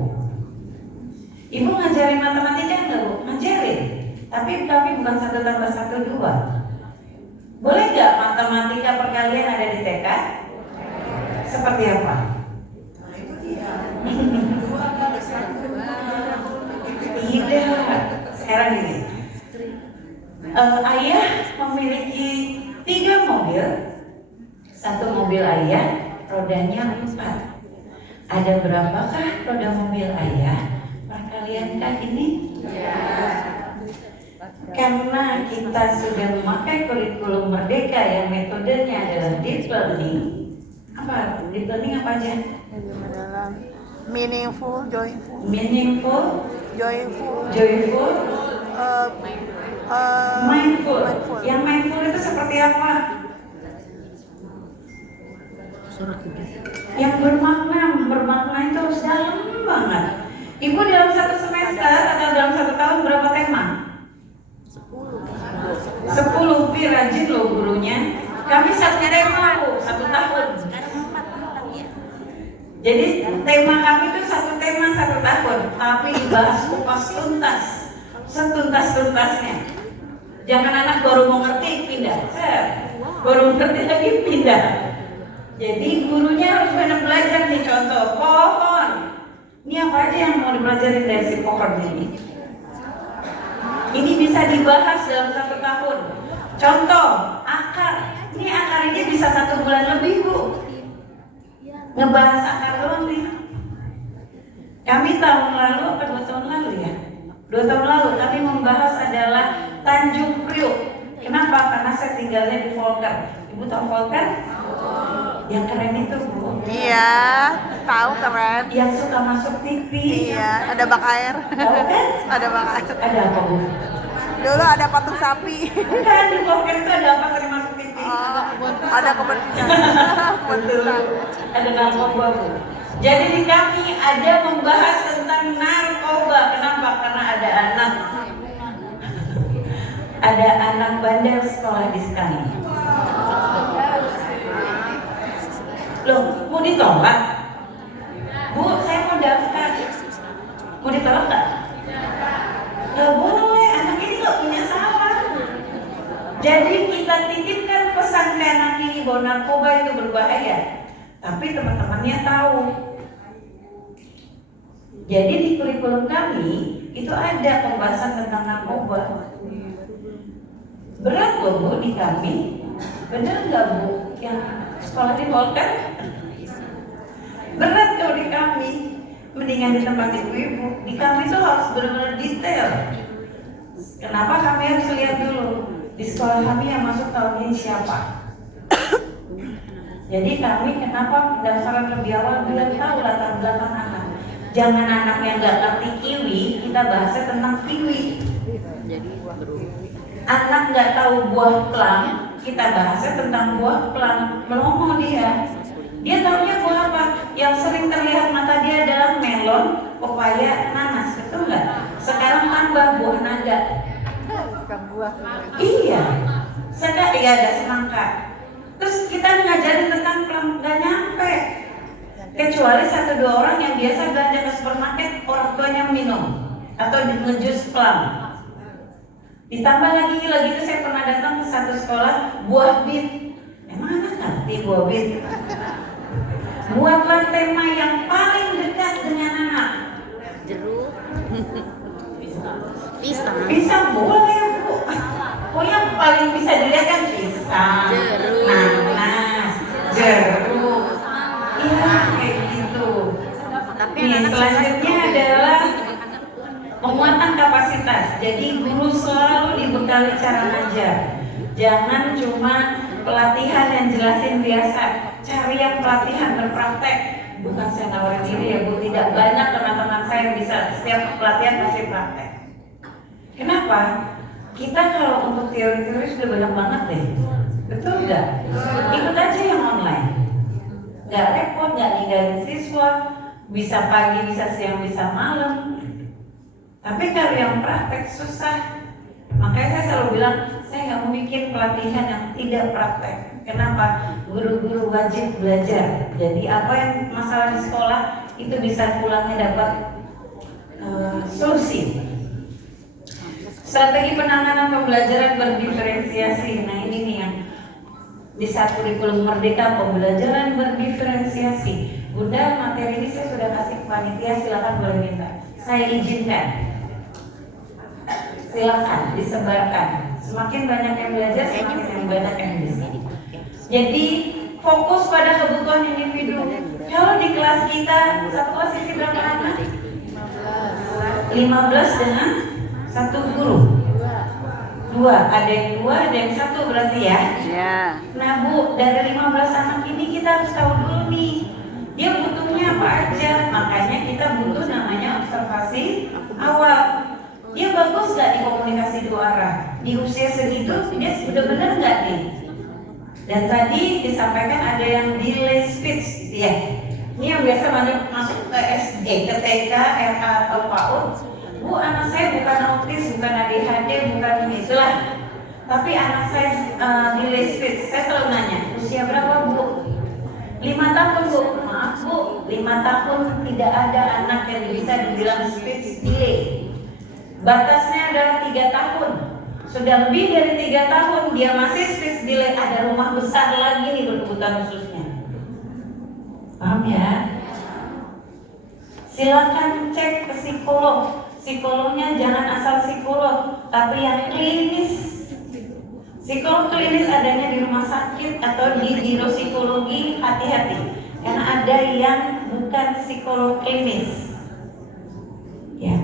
Ibu ngajarin matematika nggak Bu? Ngajarin, tapi kami bukan 1 tambah 1 2. Boleh nggak matematika perkalian ada di TK? Seperti apa? Tidak. Sekarang gini, ayah memiliki 3 mobil. 1 mobil ayah rodanya 4. Ada berapakah roda mobil ayah? Perkaliankah ini? Karena kita sudah memakai kurikulum merdeka yang metodenya adalah deep learning. Apa? Deep learning apa aja? Meaningful, joyful, Meaningful, joyful, joyful, mindful. mindful. Yang mindful itu seperti apa? Yang bermakna itu harus dalam banget. Ibu dalam 1 semester atau dalam 1 tahun berapa tema? 10. Pi rajin loh gurunya. Kami 1 tema Bu, 1 tahun. Jadi tema kami itu 1 tema 1 tahun, tapi dibahas kupas tuntas, setuntas-tuntasnya. Jangan anak baru mau ngerti pindah, baru ngerti lagi pindah. Jadi gurunya harus banyak belajar nih. Contoh pohon. Ini apa aja yang mau dipelajarin dari si pohon ini? Ini bisa dibahas dalam 1 tahun. Contoh akar. Ini akar ini bisa 1 bulan lebih Bu. Ngebahas akar doang nih. Kami tahun lalu apa 2 tahun lalu ya? 2 tahun lalu kami membahas adalah Tanjung Priok. Kenapa? Karena saya tinggalnya di Volker. Ibu tahu Volker? Yang keren itu Bu. Iya, tahu keren. Yang suka masuk TV. Iya, ada bak air. Tahu kan? Ada bak air. Ada apa Bu? Dulu ada patung sapi. Kan di Volker itu ada apa sering masuk TV? Oh, ada kepentingan. Betul. Ada narkoba Bu. Jadi di kami ada membahas tentang narkoba. Kenapa? Karena ada anak bandel sekolah di kami. Loh, mau ditolak? Bu, saya mau daftar. Mau ditolak nggak? Nggak boleh, anak ini nggak punya salah. Jadi kita titipkan pesan ke anak ini bahwa narkoba itu berbahaya. Tapi teman-temannya tahu. Jadi di kurikulum kami itu ada pembahasan tentang narkoba. Berat loh Bu di kami. Benar nggak Bu? Yang sekolah di Volker? Berat kalau di kami. Mendingan di tempat ibu-ibu. Di kami itu harus benar-benar detail. Kenapa kami harus lihat dulu di sekolah kami yang masuk tahun ini siapa? Jadi kami kenapa pendaftaran lebih awal biar tahu latar belakang anak. Jangan anak yang nggak ngerti kiwi, kita bahasnya tentang kiwi. Anak nggak tahu buah plum, kita bahasnya tentang buah plum. Melongo dia. Dia tahunya buah apa? Yang sering terlihat mata dia adalah melon, pepaya, nanas, betul nggak? Sekarang tambah buah naga. Bukan buah. Iya. Sekarang iya ada semangka. Terus kita ngajarin tentang plum, nggak nyampe. Kecuali 1-2 orang yang biasa belanja ke supermarket, orang tuanya minum atau ngejus plum. Ditambah lagi itu saya pernah datang ke satu sekolah buah bit. Emang anak ngerti buah bit? Buatlah tema yang paling dekat dengan anak. Jeruk. Pisang. Pisang boleh Bu. Oh yang paling bisa dilihat kan pisang, Jeruk. nanas, jeruk. Iya kayak gitu. Tapi Nih, anak selanjutnya adalah penguatan kapasitas. Jadi guru selalu dibekali cara ngajar. Jangan cuma pelatihan yang jelasin biasa. Cari yang pelatihan berpraktek. Bukan saya nawarin diri ya Bu, tidak banyak teman-teman saya yang bisa setiap pelatihan pasti praktek. Kenapa? Kita kalau untuk teori-teori sudah banyak banget deh. Betul nggak? Ikut aja yang online. Nggak repot, nggak ninggalin siswa. Bisa pagi, bisa siang, bisa malam. Tapi kalau yang praktek susah. Makanya saya selalu bilang, saya nggak mau bikin pelatihan yang tidak praktek. Kenapa? Guru-guru wajib belajar. Jadi apa yang masalah di sekolah itu bisa pulangnya dapat solusi. Strategi penanganan pembelajaran berdiferensiasi. Nah ini nih yang di saat kurikulum merdeka pembelajaran berdiferensiasi. Bunda, materi ini saya sudah kasih ke panitia, silakan boleh minta. Saya izinkan. Silakan disebarkan. Semakin banyak yang belajar, semakin yang banyak yang bisa. Jadi fokus pada kebutuhan individu. Kalau di kelas kita satu kelas isi berapa anak? 15 dengan satu guru. Dua, ada yang dua, ada yang satu berarti ya. Ya. Nah Bu, dari 15 anak ini kita harus tahu dulu nih, dia butuhnya apa aja. Makanya kita butuh namanya observasi awal. Dia bagus nggak di komunikasi dua arah? Di usia segitu dia benar-benar nggak nih? Dan tadi disampaikan ada yang delay speech gitu ya. Ini yang biasa masuk ke SD, ke TK, RA atau PAUD. Bu, anak saya bukan autis, bukan ADHD, bukan itulah. Tapi anak saya delay speech. Saya selalu nanya, usia berapa Bu? 5 tahun Bu. Maaf Bu, 5 tahun tidak ada anak yang bisa dibilang speech delay. Batasnya adalah 3 tahun. Sudah lebih dari 3 tahun dia masih speech delay, ada rumah besar lagi nih berkebutuhan khususnya. Paham ya? Silakan cek ke psikolog. Psikolognya jangan asal psikolog, tapi yang klinis. Psikolog klinis adanya di rumah sakit atau di biro psikologi, hati-hati. Karena ada yang bukan psikolog klinis. Ya,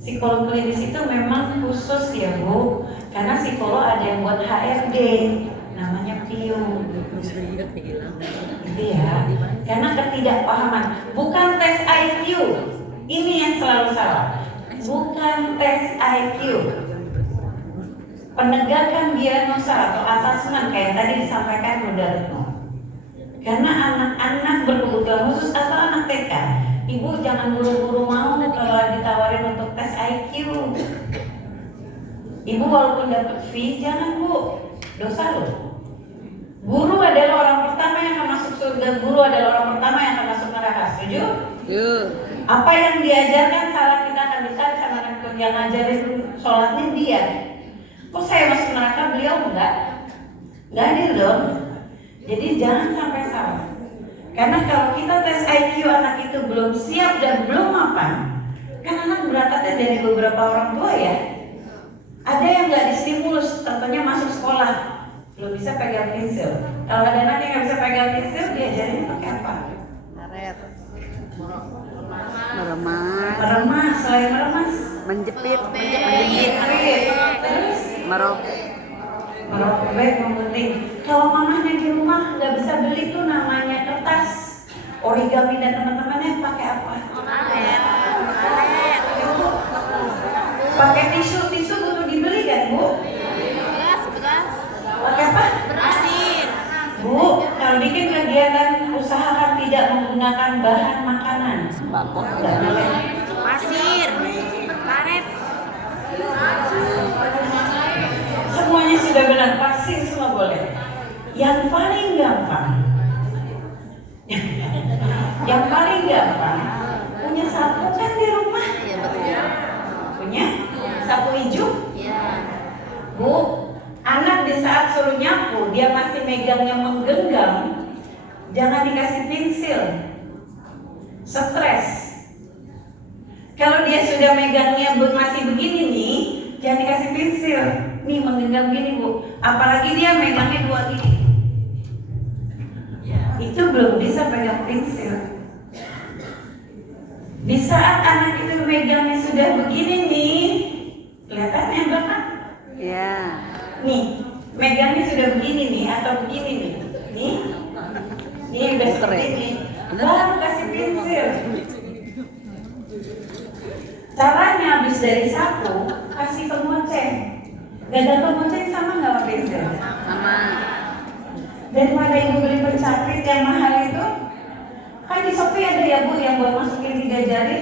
psikolog klinis itu memang khusus ya Bu. Karena psikolog ada yang buat HRD, namanya PIU. Gitu ya. Karena ketidakpahaman, bukan tes IQ. Ini yang selalu salah. Bukan tes IQ. Penegakan diagnosa atau asesmen kayak tadi disampaikan Bunda Retno. Karena anak-anak berkebutuhan khusus atau anak TK, Ibu jangan buru-buru mau kalau ditawarin untuk tes IQ. Ibu walaupun dapat fee, jangan Bu, dosa loh. Guru adalah orang pertama yang akan masuk surga. Guru adalah orang pertama yang akan masuk neraka. Setuju? Apa yang diajarkan salah kita akan dicari sama anak yang ngajarin sholatnya dia. Kok saya masuk neraka, beliau enggak? Enggak adil dong. Jadi jangan sampai salah. Karena kalau kita tes IQ anak itu belum siap dan belum mapan, kan anak berangkatnya dari beberapa orang tua ya. Ada yang nggak distimulus, contohnya masuk sekolah belum bisa pegang pensil. Kalau ada anak yang nggak bisa pegang pensil, diajarin pakai apa? Karet. Meremas. Meremas, selain meremas, Menjepit. terus Merobek. membenting. Kalau mamanya di rumah nggak bisa beli tuh namanya kertas origami dan teman-temannya pakai apa? Pakai tisu butuh dibeli kan Bu? Pakai apa? Bu, kalau bikin kegiatan usahakan tidak menggunakan bahan makanan. Nggak boleh. Semuanya sudah benar, pasir semua boleh. Yang paling gampang, punya sapu kan di rumah? Punya sapu hijau? Bu, anak di saat suruh nyapu dia masih megangnya menggenggam, jangan dikasih pensil. Stres. Kalau dia sudah megangnya masih begini nih, jangan dikasih pensil. Nih menggenggam gini Bu, apalagi dia megangnya 2 gini. Itu belum bisa pegang pensil. Di saat anak itu megangnya sudah begini nih, kelihatan yang belakang? Ya. Nih, megangnya sudah begini nih atau begini nih. Nih udah seperti ini. Baru kasih pensil. Caranya habis dari sapu, kasih pemoceng. Gada pemoceng sama nggak sama pensil? Sama. Daripada Ibu beli pencapit yang mahal itu, kan di Shopee ada ya Bu yang buat masukin 3 jari.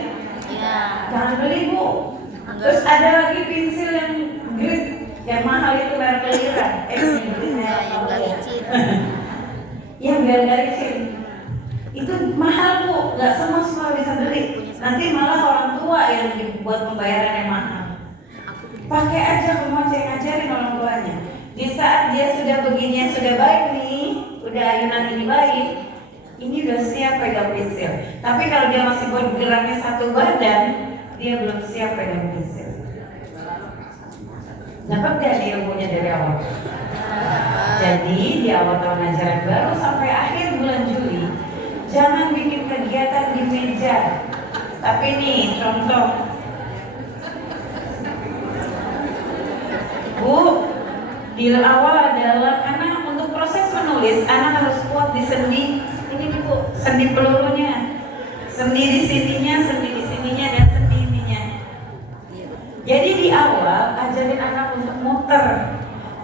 Jangan beli Bu. Terus ada lagi pensil yang grit Yang mahal itu merek Lira. Yang gak licin. Yang biar gak licin. Itu mahal Bu, nggak semua bisa beli. Nanti malah orang tua yang dibuat pembayaran yang mahal. Pakai aja kemoceng, ajarin orang tuanya. Di saat dia sudah begini, sudah baik nih, udah ayunan ini baik, ini udah siap pegang pensil. Tapi kalau dia masih bergeraknya satu badan, dia belum siap pegang pensil. Dapat gak dia ilmunya dari awal? Jadi di awal tahun ajaran baru sampai akhir bulan Juli, jangan bikin kegiatan di meja. Tapi nih contoh, Bu, di awal adalah karena untuk proses menulis anak harus kuat di sendi. Ini nih Bu, sendi pelurunya, sendi di sininya, sendi di sininya, dan sendi ininya. Jadi di awal ajarin anak untuk muter.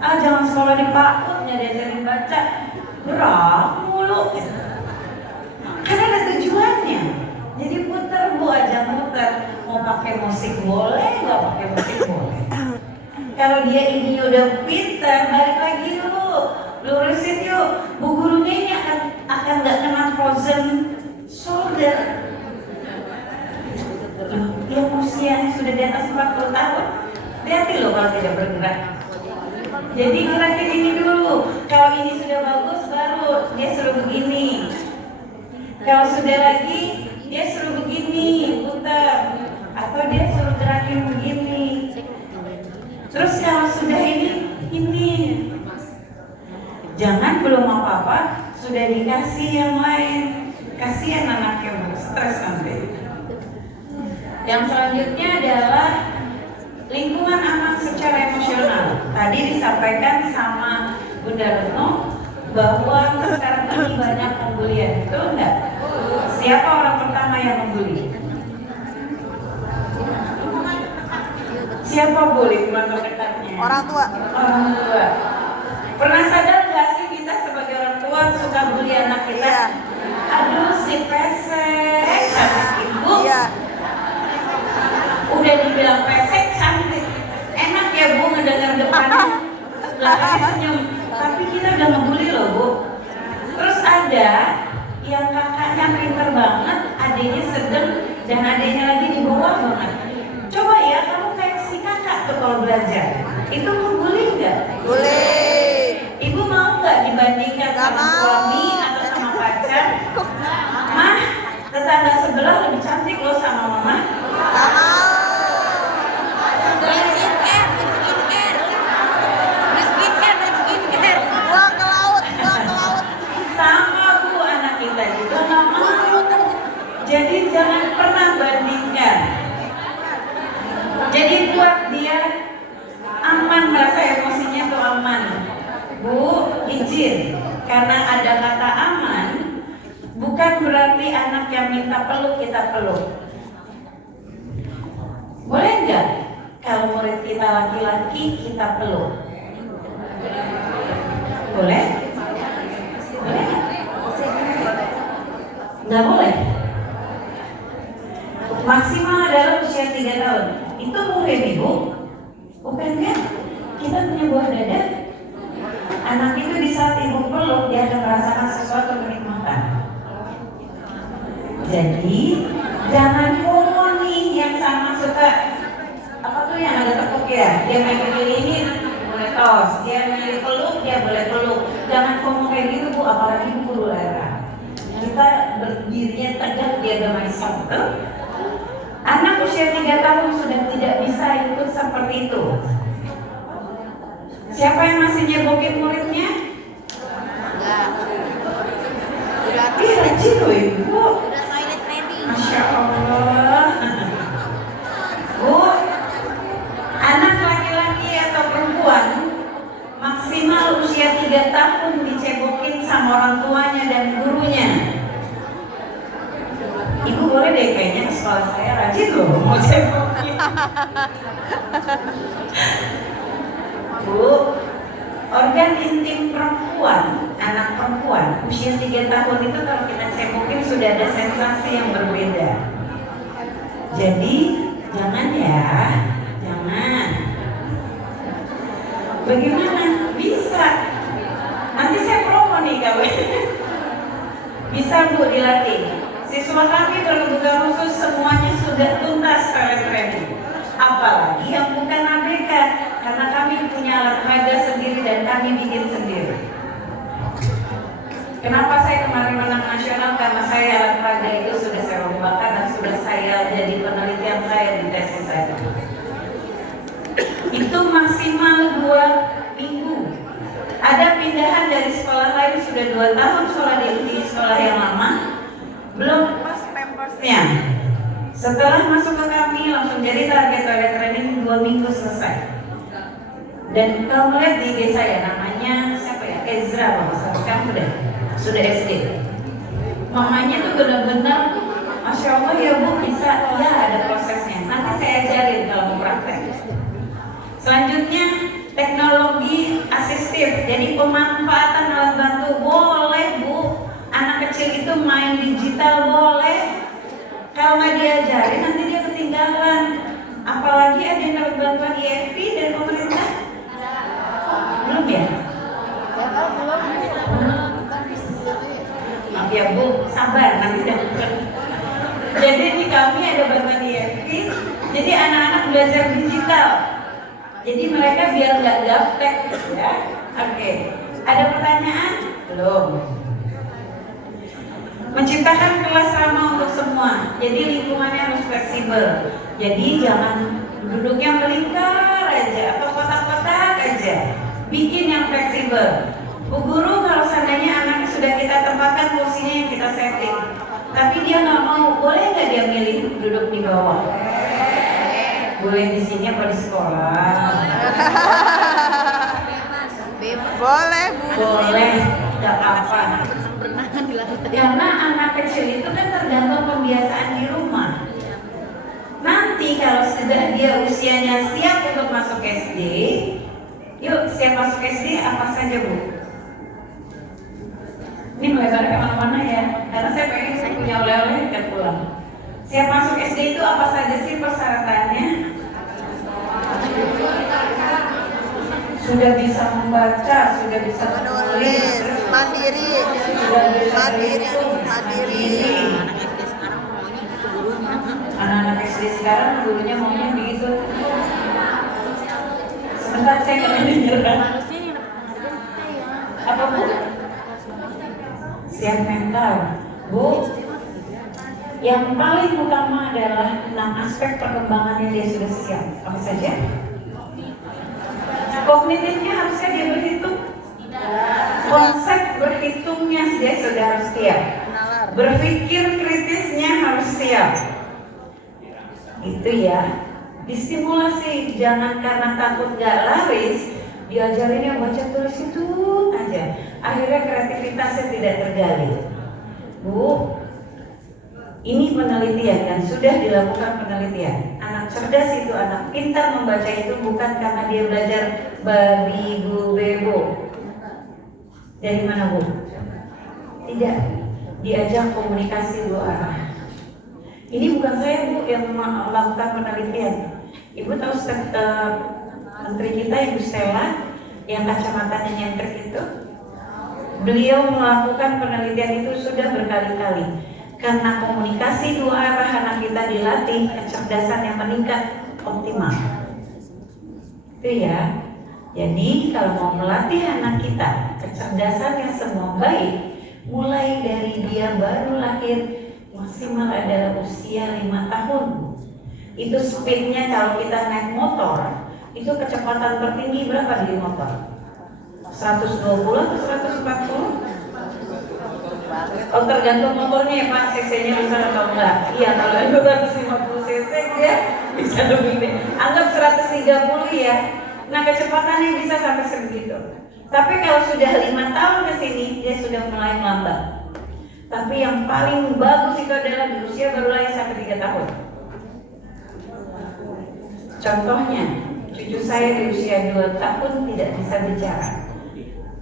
Jangan sekolah di PAUD, diajarin baca, gerak mulu. Karena ada tujuannya. Jadi puter Bu, aja muter. Mau pakai musik boleh, nggak pakai musik boleh. Kalau dia ini udah pintar, balik lagi dulu, lurusin yuk. Bu gurunya ini akan nggak kena frozen shoulder. Yang usia sudah di atas 40 tahun, hati loh kalau tidak bergerak. Jadi gerakin ini dulu. Kalau ini sudah bagus, baru dia suruh begini. Kalau sudah lagi, dia suruh begini, putar. Atau dia suruh gerakin begini. Terus kalau sudah ini. Jangan belum apa-apa, sudah dikasih yang lain. Kasihan anaknya, stres nanti. Yang selanjutnya adalah lingkungan anak secara emosional. Tadi disampaikan sama Bunda Retno bahwa sekarang ini banyak pembulian, betul enggak? Siapa orang pertama yang membuli? Siapa bully teman terdekatnya? Orang tua. Orang tua. Pernah sadar nggak sih kita sebagai orang tua suka bully anak kita? Iya. Aduh si pesek, kata ibu. Iya. Udah dibilang pesek cantik, enak ya Bu ngedengar depannya, belakangnya senyum. Tapi kita udah ngebully loh Bu. Terus ada yang kakaknya pinter banget, adiknya sedang, dan adiknya lagi di bawah banget. Coba ya kamu kayak si kakak tuh kalau belajar, itu ngebully nggak? Boleh. Ibu mau nggak dibandingkan sama suami atau sama pacar? Mah, tetangga sebelah lebih cantik loh sama mama. Sama Bu, anak kita juga nggak mau. Jadi jangan pernah bandingkan. Jadi buat dia aman, merasa emosinya tuh aman. Bu, izin, karena ada kata aman, bukan berarti anak yang minta peluk kita peluk. Boleh nggak? Kalau murid kita laki-laki kita peluk? Boleh? Boleh? Nggak boleh. Maksimal adalah usia 3 tahun. Itu murid Ibu? Bukan kan? Kita punya buah dada. Anak itu di saat ibu peluk dia akan merasakan sesuatu kenikmatan. Jadi jangan FOMO nih yang sama suka apa tuh yang ada tepuk ya. Dia main kelilingin boleh tos, dia milih peluk dia boleh peluk. Jangan FOMO kayak gitu Bu, apalagi Bu guru daerah. Kita berdirinya tegak di agama Islam. Anak usia 3 tahun sudah tidak bisa ikut seperti itu. Siapa yang masih nyebokin muridnya? Enggak. Udah Rajin loh Ibu. udah toilet ready. Masya Allah. Bu, anak laki-laki atau perempuan maksimal usia 3 tahun dicebokin sama orang tuanya dan gurunya. Ibu boleh deh kayaknya ke sekolah saya rajin loh mau cebokin. Bu, organ intim perempuan, anak perempuan usia 3 tahun itu kalau kita cebokin sudah ada sensasi yang berbeda. Jadi jangan ya, jangan. Bagaimana? Bisa. Nanti saya promo nih kalau bisa Bu dilatih. Siswa kami berkebutuhan khusus semuanya sudah tuntas toilet training. Apalagi yang bukan ABK, karena kami punya alat peraga sendiri dan kami bikin sendiri. Kenapa saya kemarin menang nasional? Karena saya alat peraga itu sudah saya lombakan dan sudah saya jadi penelitian saya di tesis saya. Itu maksimal 2 minggu. Ada pindahan dari sekolah lain sudah 2 tahun sekolah di sekolah yang lama, belum pas pampersnya. Setelah masuk ke kami langsung jadi target toilet training 2 minggu selesai. Dan kalau melihat di IG saya namanya siapa ya? Ezra Bapak sekarang sudah SD. Mamanya tuh benar-benar Masya Allah ya Bu bisa, ya ada prosesnya. Nanti saya ajarin kalau mau praktek. Selanjutnya teknologi asistif, jadi pemanfaatan alat bantu boleh Bu. Anak kecil itu main digital boleh. Kalau nggak diajarin nanti dia ketinggalan. Apalagi ada yang dapat bantuan IFP dari pemerintah? Belum ya? Maaf ya Bu, sabar nanti dapat. Jadi di kami ada bantuan IFP. Jadi anak-anak belajar digital. Jadi mereka biar nggak gaptek, ya. Oke. Ada pertanyaan? Belum. Menciptakan kelas sama untuk semua. Jadi lingkungannya harus fleksibel. Jadi jangan duduknya melingkar aja atau kotak-kotak aja. Bikin yang fleksibel. Bu Guru kalau seandainya anaknya sudah kita tempatkan kursinya yang kita setting, tapi dia nggak mau, boleh nggak dia milih duduk di bawah? Boleh di sini apa di sekolah? Boleh Bu. Boleh, nggak apa. Berenangan di laut. Karena anak kecil itu kan tergantung pembiasaan di rumah. Nanti kalau sudah dia usianya siap untuk masuk SD, yuk siap masuk SD apa saja Bu? Ini melebar kemana-mana ya, karena saya pengen saya punya oleh-oleh dan pulang. Siap masuk SD itu apa saja sih persyaratannya? Sudah bisa membaca, sudah bisa menulis, Mandiri. sudah bisa Mandiri. berhitung, Mandiri. Anak-anak SD sekarang gurunya maunya begitu. Sebentar saya nggak dengar. Apa Bu? Siap mental, Bu. Yang paling utama adalah 6 aspek perkembangannya dia sudah siap. Apa saja? Kognitifnya harusnya dia berhitung. Konsep berhitungnya dia sudah harus siap. Berpikir kritisnya harus siap. Itu ya. Distimulasi, jangan karena takut gak laris diajarinnya baca tulis itu aja. Akhirnya kreativitasnya tidak tergali. Bu, ini penelitian dan sudah dilakukan penelitian. Anak cerdas itu, anak pintar membaca itu bukan karena dia belajar babi bu bebo. Dari mana Bu? Tidak, diajak komunikasi 2 arah. Ini bukan saya Bu yang melakukan penelitian. Ibu tahu menteri kita Ibu Stella yang kacamatanya nyentrik itu? Beliau melakukan penelitian itu sudah berkali-kali. Karena komunikasi 2 arah anak kita dilatih, kecerdasan yang meningkat optimal. Itu ya. Jadi kalau mau melatih anak kita kecerdasan yang semua baik, mulai dari dia baru lahir maksimal adalah usia 5 tahun. Itu speednya kalau kita naik motor, itu kecepatan tertinggi berapa di motor? 120 atau 140? Oh tergantung motornya ya Pak, cc-nya bisa atau enggak. Iya kalau itu 150 cc dia bisa lebih deh. Anggap 130 ya. Nah kecepatannya bisa sampai segitu. Tapi kalau sudah 5 tahun ke sini dia sudah mulai melambat. Tapi yang paling bagus itu adalah di usia baru lahir sampai 3 tahun. Contohnya, cucu saya di usia 2 tahun tidak bisa bicara.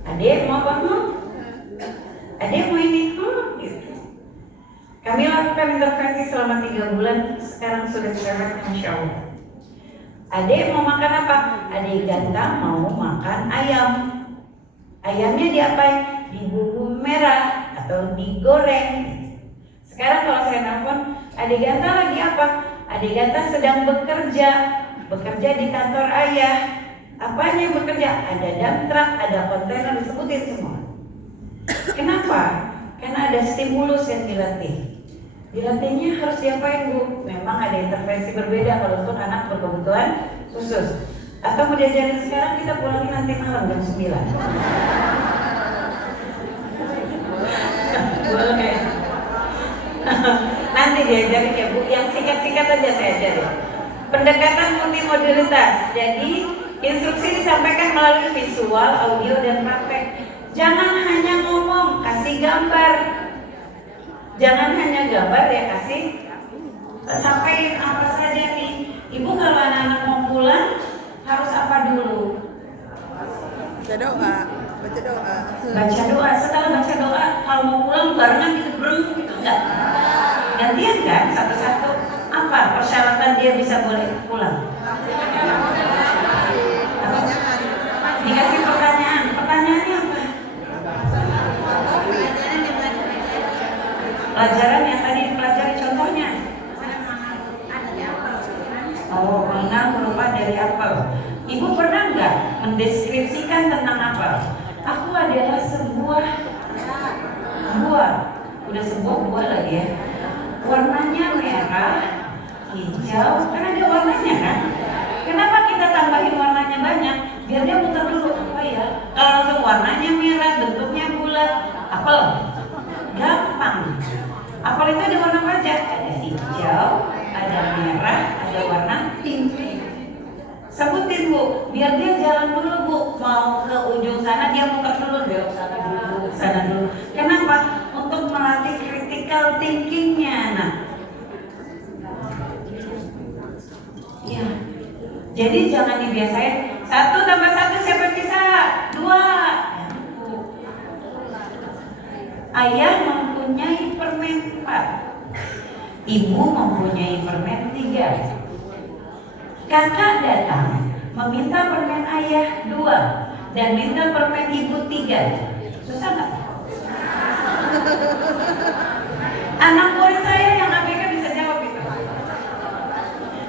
Adik mau apa mau? Adik mau ini? Gitu. Kami lakukan intervensi selama 3 bulan, sekarang sudah cerewet, Masya Allah. Adek mau makan apa? Adik gantang mau makan ayam. Ayamnya diapain? Dibumbu merah atau digoreng. Sekarang kalau saya nelfon, adik gantang lagi apa? Adik gantang sedang bekerja di kantor ayah. Apanya yang bekerja? Ada dump truck, ada kontainer, disebutin semua. Kenapa? Karena ada stimulus yang dilatih. Dilatihnya harus diapain, Bu? Memang ada intervensi berbeda kalau untuk anak berkebutuhan khusus. Atau mau diajarin sekarang, kita pulangin nanti malam jam 9. Boleh. Nanti diajarin ya, Bu. Yang singkat-singkat aja saya ajarin. Pendekatan multimodalitas. Jadi instruksi disampaikan melalui visual, audio, dan praktek. Jangan hanya ngomong, kasih gambar. Jangan hanya gambar ya, kasih sampaikan apa saja nih. Ibu kalau anak-anak mau pulang harus apa dulu? Baca doa. Baca doa. Setelah baca doa, kalau mau pulang barengan gitu, gitu enggak? Gantian kan satu-satu. Apa persyaratan dia bisa boleh pulang? Dikasih pertanyaan. Pertanyaannya apa? Pelajaran yang tadi dipelajari contohnya. Oh, mengenal berupa dari apel. Ibu pernah nggak mendeskripsikan tentang apel? Aku adalah sebuah buah. Udah sebuah buah lagi ya. Warnanya merah, hijau, kan ada warnanya kan? Kenapa kita tambahin warnanya banyak? Biar dia muter dulu. Oh ya, kalau langsung warnanya merah, bentuknya bulat, apel. Gampang. Apel itu ada warna apa aja? Ada hijau, ada merah, ada warna pink. Sebutin, Bu, biar dia jalan dulu, Bu. Mau ke ujung sana dia muter dulu, belok sana dulu, sana dulu. Kenapa? Untuk melatih critical thinking-nya anak. Ya. Jadi jangan dibiasain 1 tambah 1 siapa yang bisa? 2. Ayah mempunyai permen 4. Ibu mempunyai permen 3. Kakak datang meminta permen ayah 2 dan minta permen ibu 3. Susah nggak? Anak murid saya yang ABK bisa jawab itu.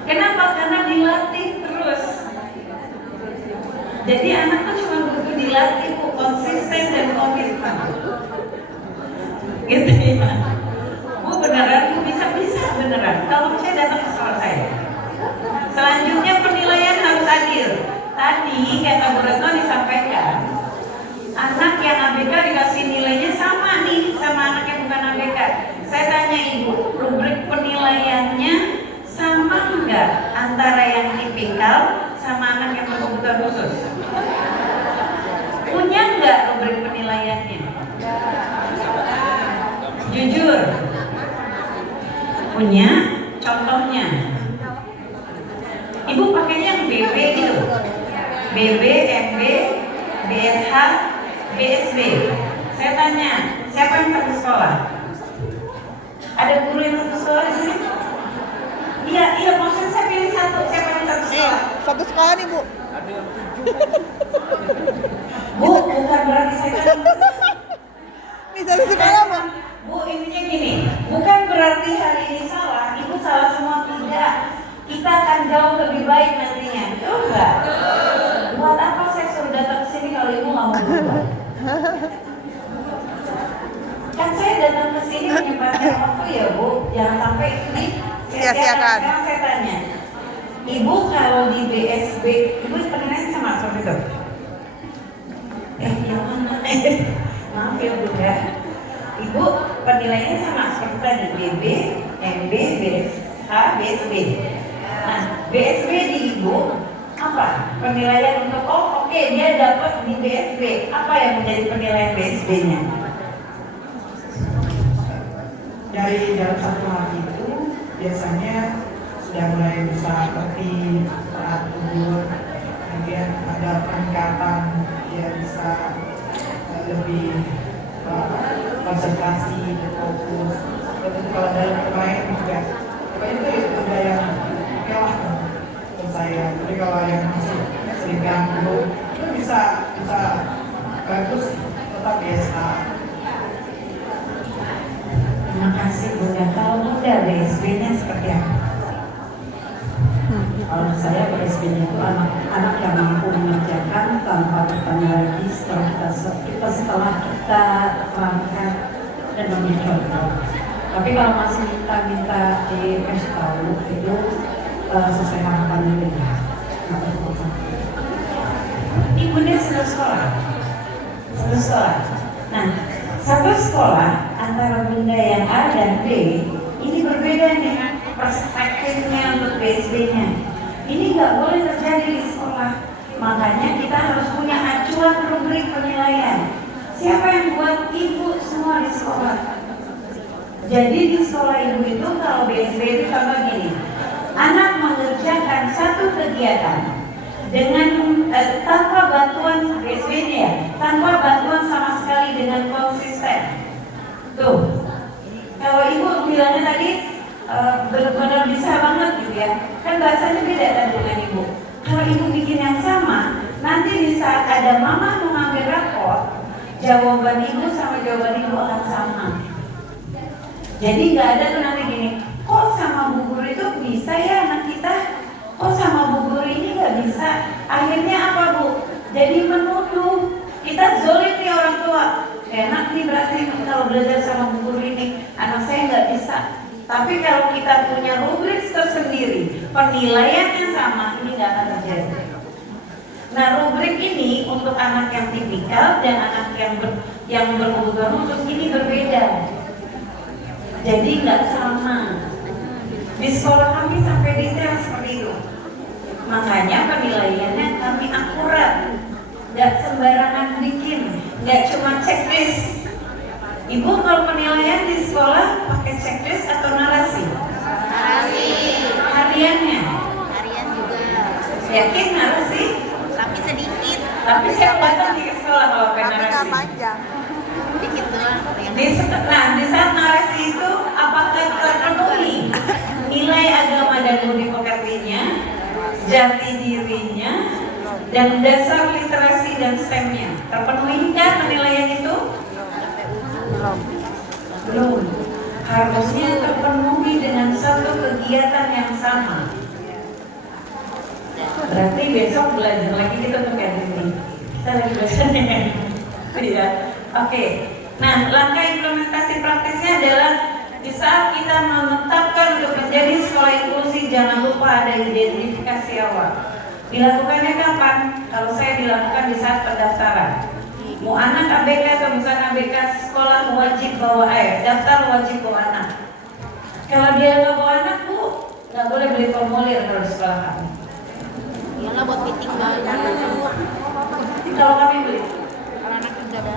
Kenapa? Karena dilatih terus. Jadi anak tuh cuma butuh dilatih, konsisten dan komitmen. Gitu ya. Bu beneran, Bu bisa beneran. Kalau saya datang ke sekolah saya. Selanjutnya penilaian harus adil. Tadi kata Bu Retno disampaikan, anak yang ABK dikasih nilainya sama nih sama anak yang bukan ABK. Saya tanya Ibu, rubrik penilaiannya sama enggak antara yang tipikal sama anak yang berkebutuhan khusus? Punya enggak rubrik penilaiannya? Jujur. Punya? Contohnya? Ibu pakainya yang BB gitu. BB, MB, BSH, BSB. Saya tanya, siapa yang satu sekolah? Ada guru yang satu sekolah di sini? Iya, maksudnya saya pilih satu. Siapa yang satu sekolah? Satu sekolah nih, Bu. Bu, bukan berarti saya Nih satu sekolah, Bu. Bu, intinya gini, bukan berarti hari ini salah, Ibu salah semua, tidak. Kita akan jauh lebih baik nantinya, betul nggak? Buat apa saya suruh datang ke sini kalau Ibu nggak mau berubah? Kan saya datang ke sini menyempatkan waktu ya, Bu. Jangan sampai ini Sia-siakan. Sekarang saya tanya, Ibu kalau di BSB, Ibu penilaian sama seperti itu? Yang mana? Maaf ya, Bu ya. Ibu penilaiannya sama seperti tadi, BB, MB, BSH, BSB. Nah, BSB di Ibu apa? Penilaian untuk oke, dia dapat di BSB. Apa yang menjadi penilaian BSB-nya? Dari dalam satu hari itu biasanya sudah mulai bisa ngerti, teratur, kemudian ada peningkatan, dia bisa lebih konsentrasi, fokus. Tentu kalau dalam bermain juga, pokoknya itu yang oke lah untuk saya. Jadi BSD-nya itu anak yang mampu mengerjakan tanpa bertanya lagi setelah kita terangkan dan memberi contoh. Tapi kalau masih minta dikasih tahu itu sesuai harapannya beda. Ibu dia sudah sekolah. Nah, satu sekolah antara bunda yang A dan B ini berbeda nih perspektifnya untuk BSD-nya. Ini nggak boleh terjadi di sekolah. Makanya kita harus punya acuan rubrik penilaian. Siapa yang buat? Ibu semua di sekolah. Jadi di sekolah ibu itu kalau BSD itu contoh gini, anak mengerjakan satu kegiatan dengan tanpa bantuan BSD-nya ya, tanpa bantuan sama sekali dengan konsisten. Tuh, kalau ibu bilangnya tadi benar-benar bisa banget gitu ya, kan bahasanya beda kan dengan ibu. Kalau ibu bikin yang sama, nanti di saat ada mama mengambil rapor, jawaban ibu sama jawaban ibu akan sama. Jadi nggak ada tuh nanti gini, kok sama bu guru itu bisa ya anak kita, kok sama bu guru ini nggak bisa. Akhirnya apa bu? Jadi menuduh, kita zolim nih orang tua. Enak nih berarti kalau belajar sama bu guru ini, anak saya nggak bisa. Tapi kalau kita punya rubrik tersendiri, penilaiannya sama, ini nggak akan terjadi. Nah, rubrik ini untuk anak yang tipikal dan anak yang berkebutuhan khusus ini berbeda. Jadi nggak sama. Di sekolah kami sampai detail seperti itu. Makanya penilaiannya kami akurat, nggak sembarangan bikin, nggak cuma checklist. Ibu kalau penilaian di sekolah pakai checklist atau narasi? Narasi. Hariannya? Harian juga. Yakin narasi? Tapi sedikit. Tapi siapa datang di sekolah kalau pakai Tapi nggak narasi? panjang. Sedikit doang. Di saat narasi itu apakah terpenuhi nilai agama dan budi pekertinya, jati dirinya, dan dasar literasi dan STEM-nya? Terpenuhikah penilaian itu? Belum. Harusnya terpenuhi dengan satu kegiatan yang sama. Berarti besok belajar lagi kita untuk yang ini. Kita lagi belajar dengan iya. Oke. Nah, langkah implementasi praktisnya adalah di saat kita menetapkan untuk menjadi sekolah inklusi, jangan lupa ada identifikasi awal. Dilakukannya kapan? Kalau saya dilakukan di saat pendaftaran. Mau anak ABK atau misalnya ABK sekolah wajib bawa daftar wajib bawa anak. Kalau dia nggak bawa anak, bu, nggak boleh beli formulir kalau di sekolah kami. Iyalah buat meeting banget. Kalau kami beli. Kalau anak juga ada.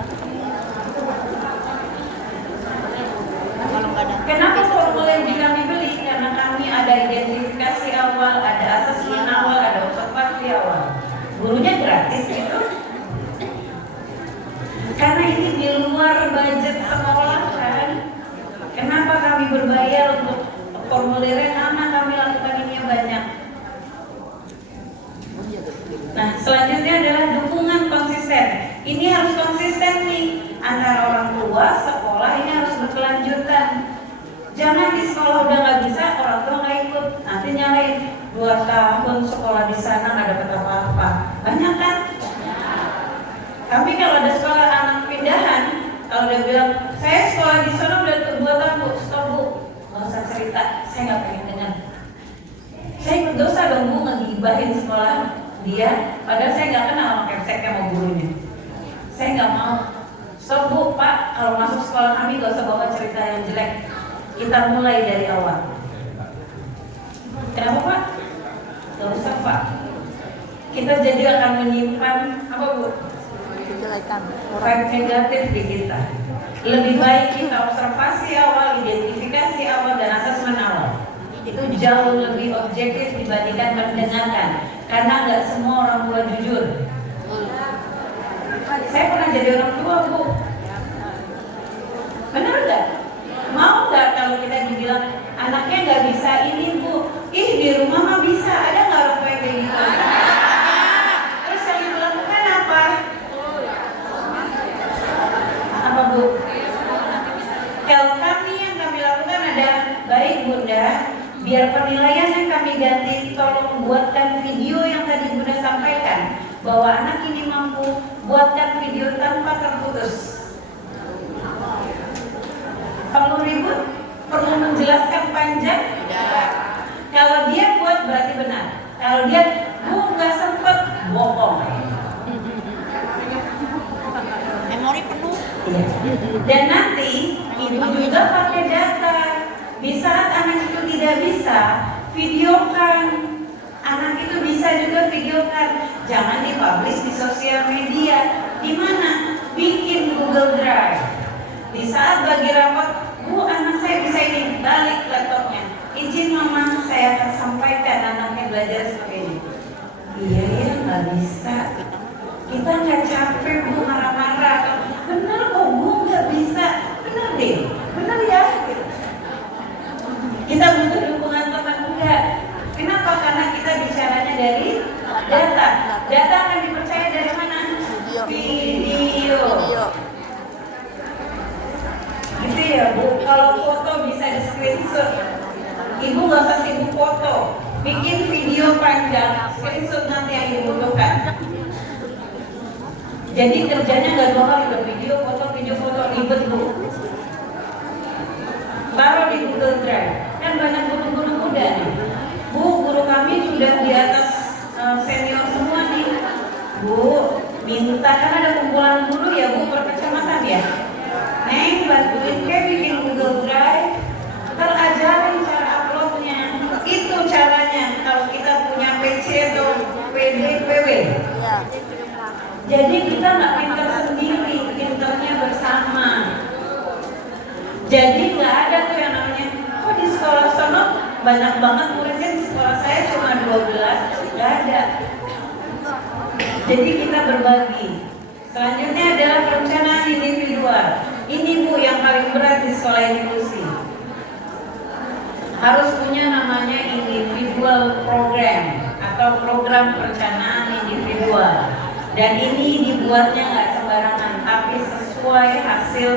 Kalau nggak ada. Kenapa formulir di kami beli? Karena kami ada identifikasi awal, ada asesmen awal, ada observasi awal. Gurunya gratis gitu. Karena ini di luar budget sekolah kan. Kenapa kami berbayar untuk formulirnya? Karena kami lakukan ini banyak. Nah, selanjutnya adalah dukungan konsisten. Ini harus konsisten nih antara orang tua, sekolah ini harus berkelanjutan. Jangan di sekolah udah nggak bisa, orang tua nggak ikut, nanti nyalain 2 tahun sekolah di sana nggak dapat apa-apa. Banyak kan? Tapi kalau ada sekolah anak pindahan, kalau dia bilang saya sekolah di sana udah 2 tahun bu, stop bu, nggak usah cerita, saya nggak pengen dengar. Saya ikut dosa dong bu ngegibahin sekolah dia, padahal saya nggak kenal sama kepseknya sama gurunya. Saya nggak mau. Stop bu, pak, kalau masuk sekolah kami nggak usah bawa cerita yang jelek. Kita mulai dari awal. Kenapa pak? Gak usah pak. Kita jadi akan menyimpan apa bu? Kejelekan. Orang negatif di kita. Lebih baik kita observasi awal, identifikasi awal, dan asesmen awal. Itu jauh lebih objektif dibandingkan mendengarkan. Karena nggak semua orang tua jujur. Saya pernah jadi orang tua bu. Benar nggak? Mau nggak kalau kita dibilang anaknya nggak bisa ini bu? Ih di rumah mah bisa. Ada nggak orang tua yang kayak gitu? Terus yang dilakukan apa? Apa bu? Kalau kami yang kami lakukan ada baik bunda, biar penilaian yang kami ganti tolong buatkan video yang sampaikan bahwa anak ini mampu buatkan video tanpa terputus. Perlu ribut? Perlu menjelaskan panjang? Tidak. Kalau dia buat berarti benar. Kalau dia nggak sempet, bohong. Memori penuh. Iya. Dan nanti ibu juga pakai data. Di saat anak itu tidak bisa, videokan. Anak itu bisa juga videokan. Jangan dipublish di sosial media. Di mana? Bikin Google Drive. Di saat bagi rapat, Bu, anak saya bisa ini, balik laptopnya. Izin mama, saya akan sampaikan anaknya belajar seperti ini. Iya ya, nggak bisa. Kita nggak capek Bu marah-marah. Benar kok Bu, nggak bisa. Benar deh, benar ya. Kita butuh dukungan teman enggak. Kenapa? Karena kita bicaranya dari data. Data akan dipercaya dari mana? Video. Gitu ya Bu. Kalau foto bisa di screenshot. Ibu nggak usah sibuk foto. Bikin video panjang, screenshot nanti yang dibutuhkan. Jadi kerjanya nggak 2 kali, video foto, ribet Bu. Taruh di Google Drive. Kan banyak guru-guru muda nih. Bu, guru kami sudah di atas senior semua nih. Bu, minta kan ada kumpulan guru ya Bu per kecamatan ya. Neng, bantuin kayak bikin Google Drive. Ntar ajarin cara uploadnya. Itu caranya kalau kita punya PC atau PW. Jadi kita nggak pintar sendiri, pintarnya bersama. Jadi nggak ada tuh yang namanya, kok di sekolah sono banyak banget muridnya, di sekolah saya cuma 12, nggak ada. Jadi kita berbagi. Selanjutnya adalah perencanaan individual. Ini Bu yang paling berat di sekolah inklusi. Harus punya namanya individual program atau program perencanaan individual. Dan ini dibuatnya nggak sembarangan, tapi sesuai hasil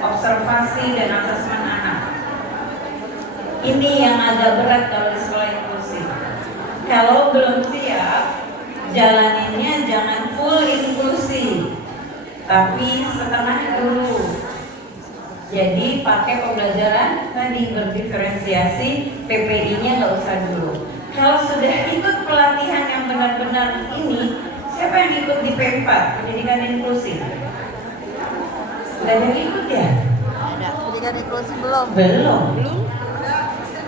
observasi dan asesmen anak. Ini yang agak berat kalau di sekolah inklusi. Kalau belum siap, jalaninnya jangan full inklusi, tapi setengah dulu. Jadi pakai pembelajaran tadi berdiferensiasi, PPI-nya nggak usah dulu. Kalau sudah ikut pelatihan yang benar-benar ini, siapa yang ikut di P4, pendidikan inklusi? Gak ada yang ikut ya? Ada. Pendidikan inklusi belum? Belum.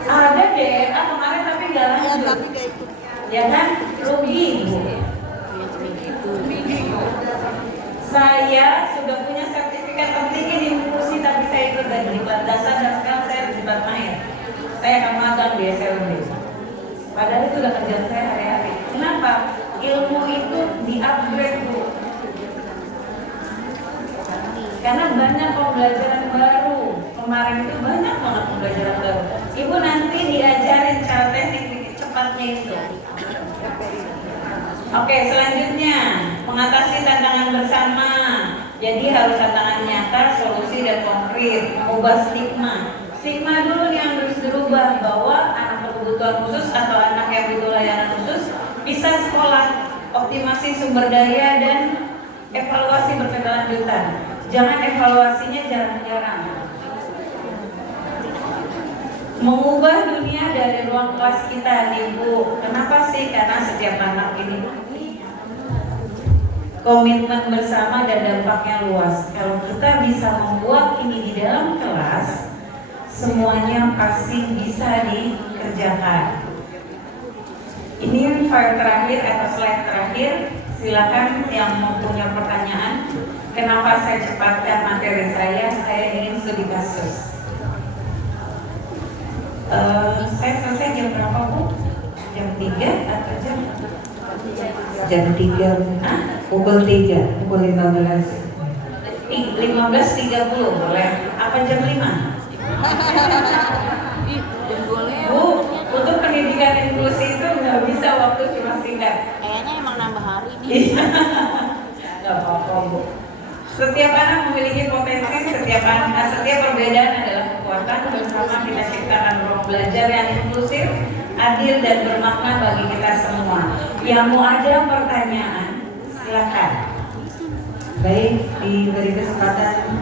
Ada deh, kemarin tapi nggak Ya, lanjut. tapi gak ikut. Ya kan? Rugi Bu. Saya sudah punya sertifikat tertinggi di inklusi, tapi saya ikut dari debat dasar dan sekarang saya di debat mahir. Saya akan magang di SLB. Padahal itu udah kerjaan saya hari-hari. Kenapa? Ilmu itu di-upgrade Bu. Karena banyak pembelajaran baru. Kemarin itu banyak banget pembelajaran baru. Ibu nanti diajarin cara teknik cepatnya itu. Oke, selanjutnya mengatasi tantangan bersama. Jadi harus tantangan nyata, solusi dan konkret. Mengubah stigma. Stigma dulu nih yang harus dirubah, bahwa anak berkebutuhan khusus atau anak yang butuh layanan khusus bisa sekolah, optimasi sumber daya dan evaluasi berkelanjutan. Jangan evaluasinya jarang-jarang. Mengubah dunia dari ruang kelas kita nih Bu. Kenapa sih? Karena setiap anak ini komitmen bersama dan dampaknya luas. Kalau kita bisa membuat ini di dalam kelas, semuanya pasti bisa dikerjakan. Ini file terakhir atau slide terakhir. Silakan yang mempunyai pertanyaan. Kenapa saya cepatkan materi saya? Saya ingin studi kasus. Saya selesai jam berapa Bu? Jam 3 atau jam 3? Pukul 3, pukul 15. 15.30 boleh? Apa jam 5? Bu, untuk pendidikan inklusi itu nggak bisa waktu cuma singkat. Kayaknya emang nambah hari nih. Nggak apa-apa Bu. Setiap anak memiliki potensi, setiap perbedaan adalah kekuatan. Bersama kita ciptakan ruang belajar yang inklusif. adil dan bermakna bagi kita semua. Yang mau ada pertanyaan, silakan. Baik, diberi kesempatan